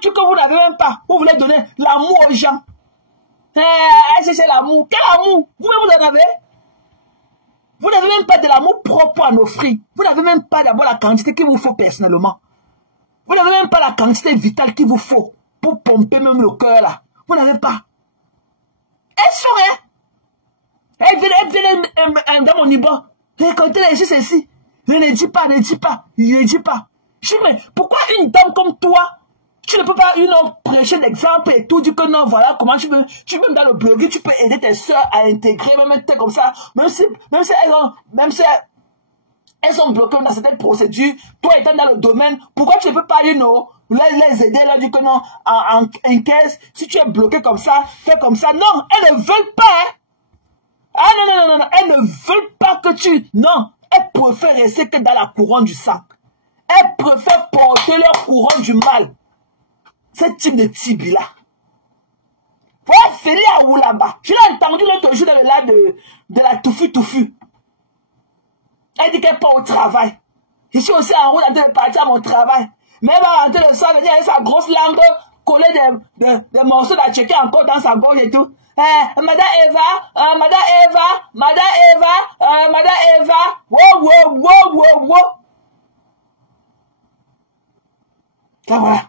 truc que vous n'avez même pas. Vous voulez donner l'amour aux gens. C'est l'amour. Quel amour? Vous en avez? Vous n'avez même pas de l'amour propre à offrir. Vous n'avez même pas d'abord la quantité qu'il vous faut personnellement. Vous n'avez même pas la quantité vitale qu'il vous faut pour pomper même le cœur là. Vous n'avez pas. Elles sont elles viennent dans mon niveau. Quand elle est ici, ne dis pas. Je dis, mais pourquoi une dame comme toi, tu ne peux pas prêcher d'exemple et tout, dire que non, voilà comment tu peux dans le blog, tu peux aider tes soeurs à intégrer, même comme ça, même si Elles sont bloquées dans certaines procédures. Toi étant dans le domaine, pourquoi tu ne peux pas dire non, les aider, leur dire que non, en caisse, si tu es bloqué comme ça, fais comme ça. Non, elles ne veulent pas. Hein. Ah non, elles ne veulent pas que tu... Non, elles préfèrent rester que dans la couronne du sang. Elles préfèrent porter leur couronne du mal. Ce type de tibi-là. Voilà Félix Aoulaba. Je l'ai entendu l'autre jour dans le live de la Toufi. Elle dit qu'elle part au travail. Je suis aussi en route en train de partir à mon travail. Mais elle va rentrer le soir, venir avec sa grosse langue, coller des morceaux d'atchéké encore dans sa gorge et tout. Madame Eva, Madame Eva, wow. Là voilà.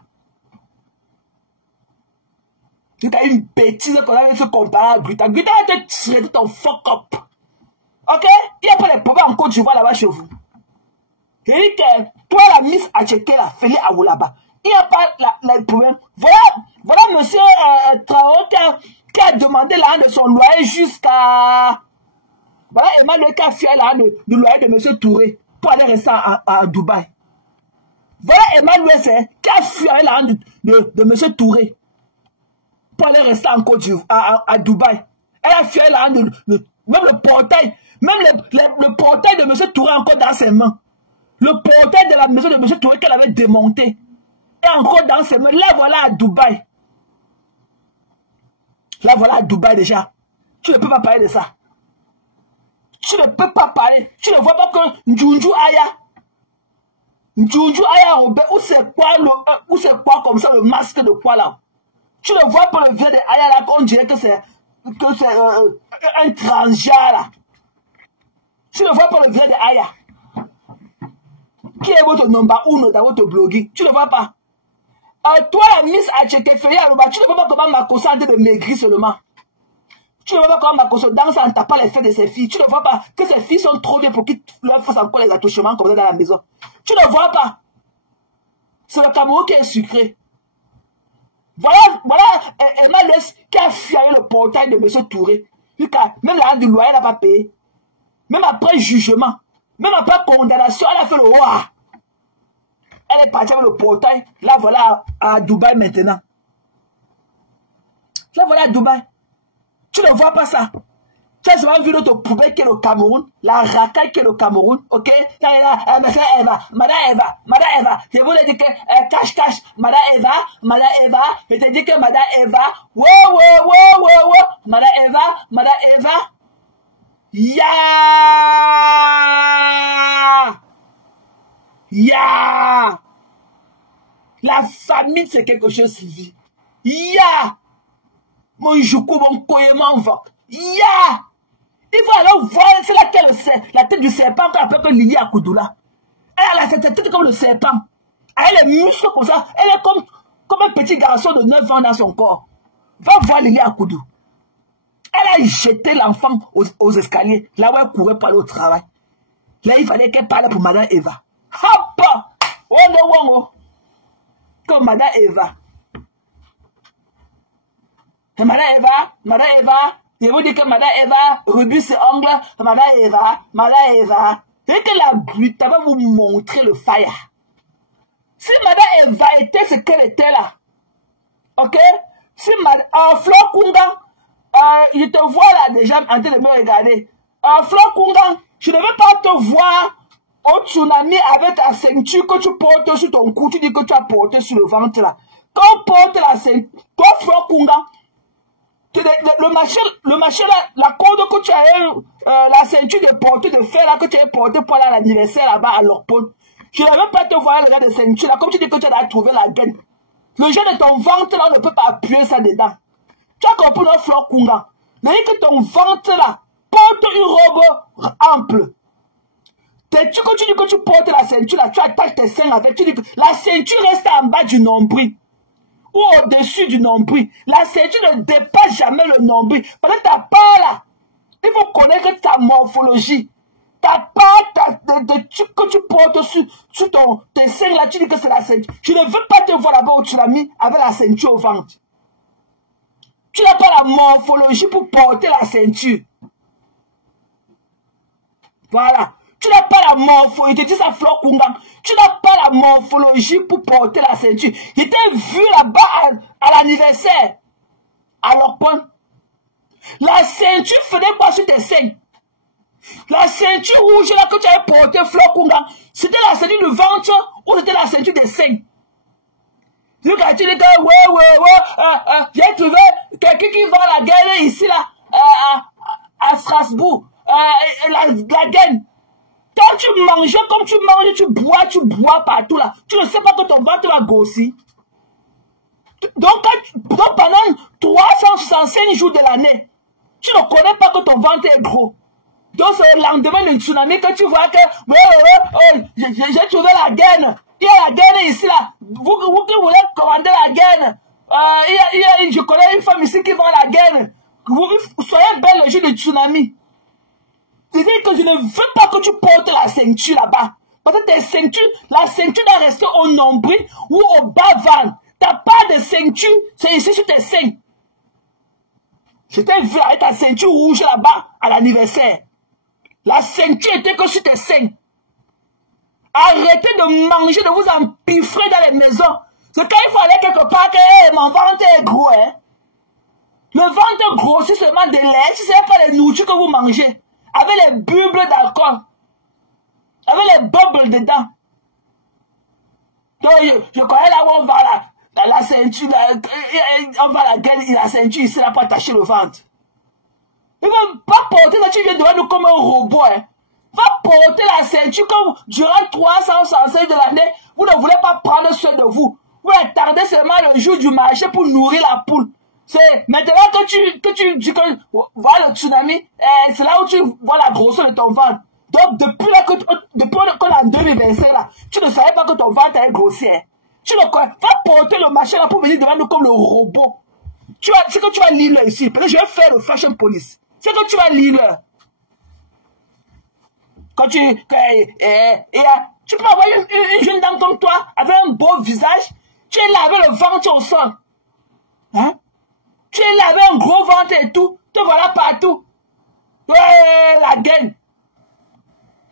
Tu as une bêtise qu'on a se comparer à Guita. Guita va te tirer ton fuck up. Ok? Il n'y a pas de problème en Côte d'Ivoire là-bas chez vous. Je dis que toi, la Miss Atchéké, la Félix Aoulaba, il n'y a pas de problème. Voilà monsieur Traoré qui a demandé l'argent de son loyer jusqu'à... Voilà Emmanuel qui a fait l'argent du loyer de monsieur Touré pour aller rester à Dubaï. Voilà Emmanuel qui a fui l'argent de monsieur Touré pour aller rester en Côte d'Ivoire, à Dubaï. Elle a fui l'argent même le portail. Même le portail de monsieur Touré encore dans ses mains. Le portail de la maison de monsieur Touré qu'elle avait démonté est encore dans ses mains. Là, voilà à Dubaï. Là, voilà à Dubaï déjà. Tu ne peux pas parler de ça. Tu ne peux pas parler. Tu ne vois pas que Ndjounjou Aya Robert, où c'est quoi comme ça, le masque de quoi là? Tu ne vois pas le vieux de Aya là, qu'on dirait que c'est un transgenre là. Tu ne vois pas le vieux de Aya. Qui est votre number 1 dans votre blogging? Tu ne vois pas. Toi, la Miss Atchéké, tu ne vois pas comment Makossa a de maigrir seulement. Tu ne vois pas comment Makossa danse en tapant les fesses de ses filles. Tu ne vois pas que ses filles sont trop bien pour qu'ils leur fassent encore les attouchements comme ça dans la maison. Tu ne vois pas. C'est le Cameroun qui est sucré. Voilà Emmanuel qui a fié le portail de M. Touré. Même l'argent du loyer n'a pas payé. Même après jugement. Même après condamnation, elle a fait le roi. Elle est partie avec le portail. Là, voilà à Dubaï maintenant. Là, voilà à Dubaï. Tu ne vois pas ça. Tu as souvent vu notre poubelle qui est le Cameroun. La racaille qui est le Cameroun. Ok? Madame Eva. Je vous ai dit que cache. Madame Eva. Je t'ai dit que Madame Eva. Wow. Madame Eva. Ya! La famille, c'est quelque chose, Sylvie. Ya! Mon joukou, mon koyeman va. Ya! Il faut alors voir, c'est laquelle la tête du serpent qu'on appelle que Lili Akoudoula. Elle a cette tête comme le serpent. Elle a les muscles comme ça. Elle est comme un petit garçon de 9 ans dans son corps. Va voir Lili Akoudou. Elle a jeté l'enfant aux escaliers, là où elle courait pour aller au travail. Là, il fallait qu'elle parle pour Madame Eva. Hop! Comme Madame Eva. Et Madame Eva, je vous dis que Madame Eva, rebut ses ongles, Madame Eva. Et que la brute va vous montrer le fire. Si Madame Eva était ce qu'elle était là, ok? Si Madame Flo Kunga, je te vois là déjà en train de me regarder. Flo Kunga, je ne veux pas te voir au tsunami avec ta ceinture que tu portes sur ton cou. Tu dis que tu as porté sur le ventre là. Quand on porte la ceinture, toi Flo Kunga, le machin là, la corde que tu as eu, la ceinture de portée de fer là que tu as porté pour aller à l'anniversaire là-bas à l'Orpone. Je ne veux pas te voir le gars de ceinture là, comme tu dis que tu as trouvé la gaine. Le gars de ton ventre là ne peut pas appuyer ça dedans. Tu as compris notre Flo Kunga. Mais que ton ventre là porte une robe ample. Tu dis que tu portes la ceinture là, tu attaches tes seins avec, tu dis que la ceinture reste en bas du nombril. Ou au-dessus du nombril. La ceinture ne dépasse jamais le nombril. Parce que ta part là, il faut connaître ta morphologie. Ta part que tu portes sur tes seins là, tu dis que c'est la ceinture. Je ne veux pas te voir là-bas où tu l'as mis avec la ceinture au ventre. Tu n'as pas la morphologie pour porter la ceinture. Voilà. Tu n'as pas la morphologie. Je te dis ça, Flore Kungang. Tu n'as pas la morphologie pour porter la ceinture. Je t'ai vu là-bas à l'anniversaire. Alors, point. La ceinture faisait quoi sur tes seins? La ceinture rouge là que tu avais portée, Flore Kungang, c'était la ceinture du ventre ou c'était la ceinture des seins? Tu as dit que, ouais, j'ai trouvé quelqu'un qui vend la gaine ici, là, à Strasbourg, la gaine. Quand tu manges, comme tu manges, tu bois partout, là. Tu ne sais pas que ton ventre va grossir. Donc pendant 365 jours de l'année, tu ne connais pas que ton ventre est gros. Donc c'est le lendemain du tsunami que tu vois que, j'ai trouvé la gaine. Il y a la gaine ici, là. Vous qui voulez commander la gaine. Je connais une femme ici qui vend la gaine. Vous soyez belle le jour du tsunami. C'est-à-dire que je ne veux pas que tu portes la ceinture là-bas. Parce que tes ceintures, la ceinture doit rester au nombril ou au bas-ventre. Tu n'as pas de ceinture, c'est ici sur tes seins. Je t'ai vu avec ta ceinture rouge là-bas à l'anniversaire. La ceinture était que sur tes seins. Arrêtez de manger, de vous empiffrer dans les maisons. C'est quand il faut aller quelque part que mon ventre est gros. Hein? Le ventre grossit seulement de lait, si ce n'est pas les nourritures que vous mangez. Avec les bulles d'alcool. Avec les bubbles dedans. Donc, je connais là où on va la ceinture, on va la ceinture ici là pour attacher le ventre. Il ne va pas porter ça, tu viens devant nous comme un robot. Hein. Va porter la ceinture comme durant 365 de l'année, vous ne voulez pas prendre soin de vous. Vous attendez seulement le jour du marché pour nourrir la poule. C'est maintenant que tu dis que voilà le tsunami, c'est là où tu vois la grosseur de ton ventre. Donc depuis qu'on est en 2025 là, tu ne savais pas que ton ventre est grossier. Tu ne connais pas porter le marché là pour venir devant nous comme le robot. C'est que tu vas lire là ici. Parce que je vais faire le fashion police. C'est que tu vas lire là. Quand tu peux avoir une jeune dame comme toi, avec un beau visage, tu es là avec le ventre au sol. Hein? Tu es là avec un gros ventre et tout, te voilà partout. Ouais, la gaine.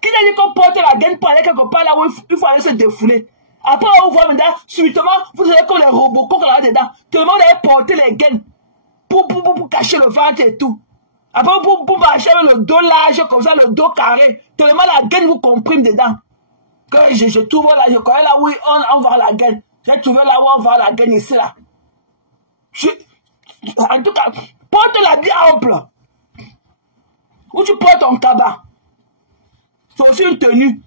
Qui n'a dit qu'on porte la gaine pour aller quelque part là où il faut aller se défouler? Après, on voit maintenant, subitement, vous avez comme les robots qu'on a dedans. Tout le monde a porté les gaines pour cacher le ventre et tout. Après, pour marcher avec le dos large, comme ça, le dos carré. Tout le monde, la gaine vous comprime dedans. Que je trouve là, je connais là où on voit la gaine. J'ai trouvé là où on voit la gaine ici là. En tout cas, porte-la bien ample. Ou tu portes ton cabas. C'est aussi une tenue.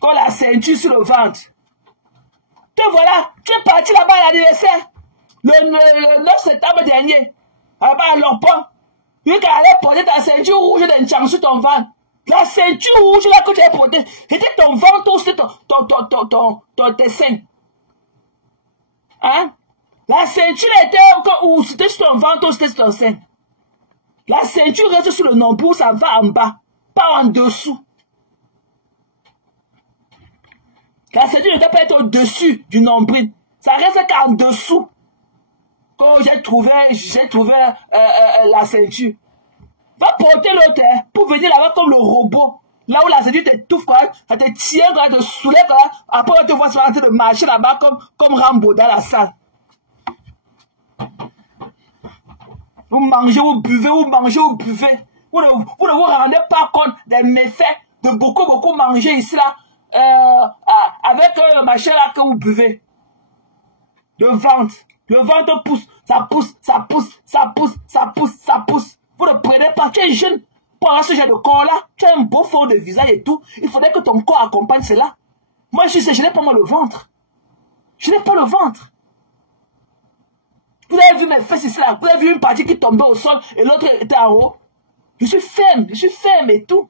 Comme la ceinture sur le ventre. Te voilà, tu es parti là-bas à l'anniversaire. Le 9 septembre dernier. Là-bas à Lopon. Lui qui allait porter ta ceinture rouge d'un tchang sur ton ventre. La ceinture rouge là que tu as portée, c'était ton ventre ou c'était tes seins. Hein? La ceinture était encore où c'était sur ton ventre ou c'était sur ton sein. La ceinture reste sur le nombril, ça va en bas, pas en dessous. La ceinture ne doit pas être au-dessus du nombril. Ça reste qu'en dessous. Quand j'ai trouvé la ceinture. Va porter l'autre pour venir là-bas comme le robot. Là où la ceinture t'étouffe, ça te tient, ça te soulève. Après, on te voit sur la tête de marcher là-bas comme Rambo dans la salle. Vous mangez, vous buvez, vous mangez, vous buvez. Vous ne vous rendez pas compte des méfaits de beaucoup manger ici là. Avec le machin là que vous buvez. Le ventre pousse, ça pousse, ça pousse, ça pousse, ça pousse, ça pousse. Vous ne prenez pas, tu es jeune pour avoir ce genre de corps là, tu as un beau fond de visage et tout. Il faudrait que ton corps accompagne cela. Moi je n'ai pas moi le ventre. Je n'ai pas le ventre. Vous avez vu mes fesses ici là, vous avez vu une partie qui tombait au sol et l'autre était en haut. Je suis ferme et tout.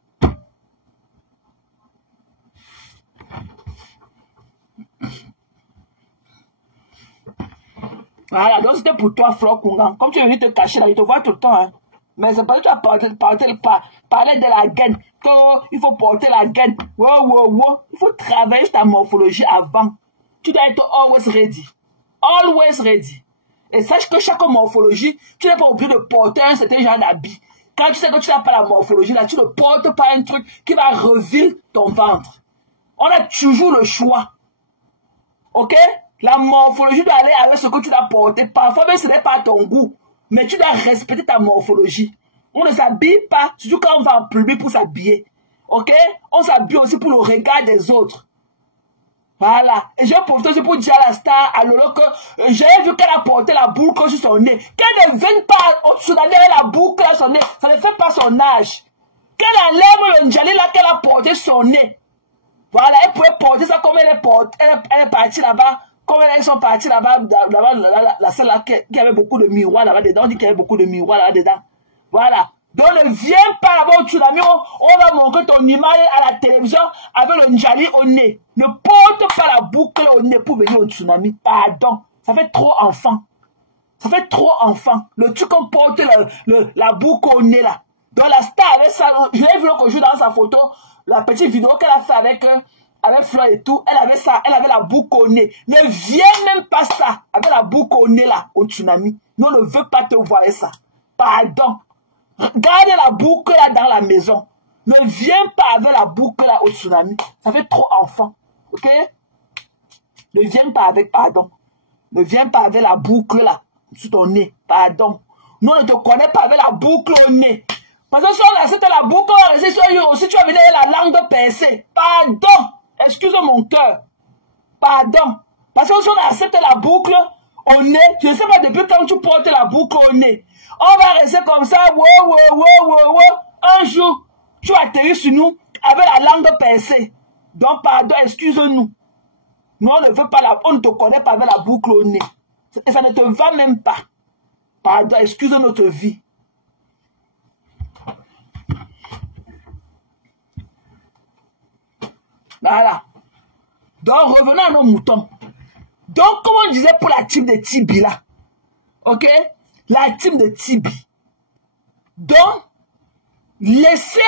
Voilà, donc c'était pour toi, Flore Kungang. Comme tu es venu te cacher là, il te voit tout le temps. Hein. Mais c'est parce que tu as parlé de la gaine. Il faut porter la gaine. Wow. Il faut travailler ta morphologie avant. Tu dois être always ready. Always ready. Et sache que chaque morphologie, tu n'es pas obligé de porter un certain genre d'habit. Quand tu sais que tu n'as pas la morphologie, là, tu ne portes pas un truc qui va reviler ton ventre. On a toujours le choix. Ok? La morphologie doit aller avec ce que tu dois porter. Parfois, même ce n'est pas ton goût. Mais tu dois respecter ta morphologie. On ne s'habille pas, surtout quand on va en public pour s'habiller. Ok? On s'habille aussi pour le regard des autres. Voilà. Et je profite aussi pour dire à la star, à Lolo, que j'ai vu qu'elle a porté la boucle sur son nez. Qu'elle ne vienne pas au Soudanais avec la boucle sur son nez. Ça ne fait pas son âge. Qu'elle enlève le Ndjali là qu'elle a porté sur son nez. Voilà, elle pouvait porter ça comme elle est partie là-bas. Comme ils sont partis là-bas, la salle là, qui avait beaucoup de miroirs là-bas dedans. On dit qu'il y avait beaucoup de miroirs là-dedans. Voilà. Donc ne viens pas là-bas au Tsunami, on va montrer ton image à la télévision avec le Ndjali au nez. Ne porte pas la boucle au nez pour venir au Tsunami. Pardon. Ça fait trop enfant. Ça fait trop enfant. Le truc qu'on porte la boucle au nez là. Donc la star avait ça. Je l'ai vu l'autre jour dans sa photo, la petite vidéo qu'elle a fait avec Fleur et tout. Elle avait ça. Elle avait la boucle au nez. Ne viens même pas ça avec la boucle au nez là au Tsunami. Nous on ne veut pas te voir ça. Pardon. Gardez la boucle là dans la maison. Ne viens pas avec la boucle là au Tsunami. Ça fait trop enfant. Ok? Ne viens pas avec, pardon. Ne viens pas avec la boucle là sur ton nez. Pardon. Nous on ne te connaît pas avec la boucle au nez. Parce que si on accepte la boucle, aussi tu vas venir avec la langue percée. Pardon. Excuse mon cœur. Pardon. Parce que si on accepte la boucle au nez, je ne sais pas depuis quand tu portes la boucle au nez. On va rester comme ça, un jour, tu atterris sur nous avec la langue percée. Donc, pardon, excuse-nous. Nous, on ne veut pas on ne te connaît pas avec la boucle au nez. Et ça ne te va même pas. Pardon, excuse notre vie. Voilà. Donc, revenons à nos moutons. Donc, comme on disait pour la team de Tibi là. Ok? La team de Tibi. Donc, laissez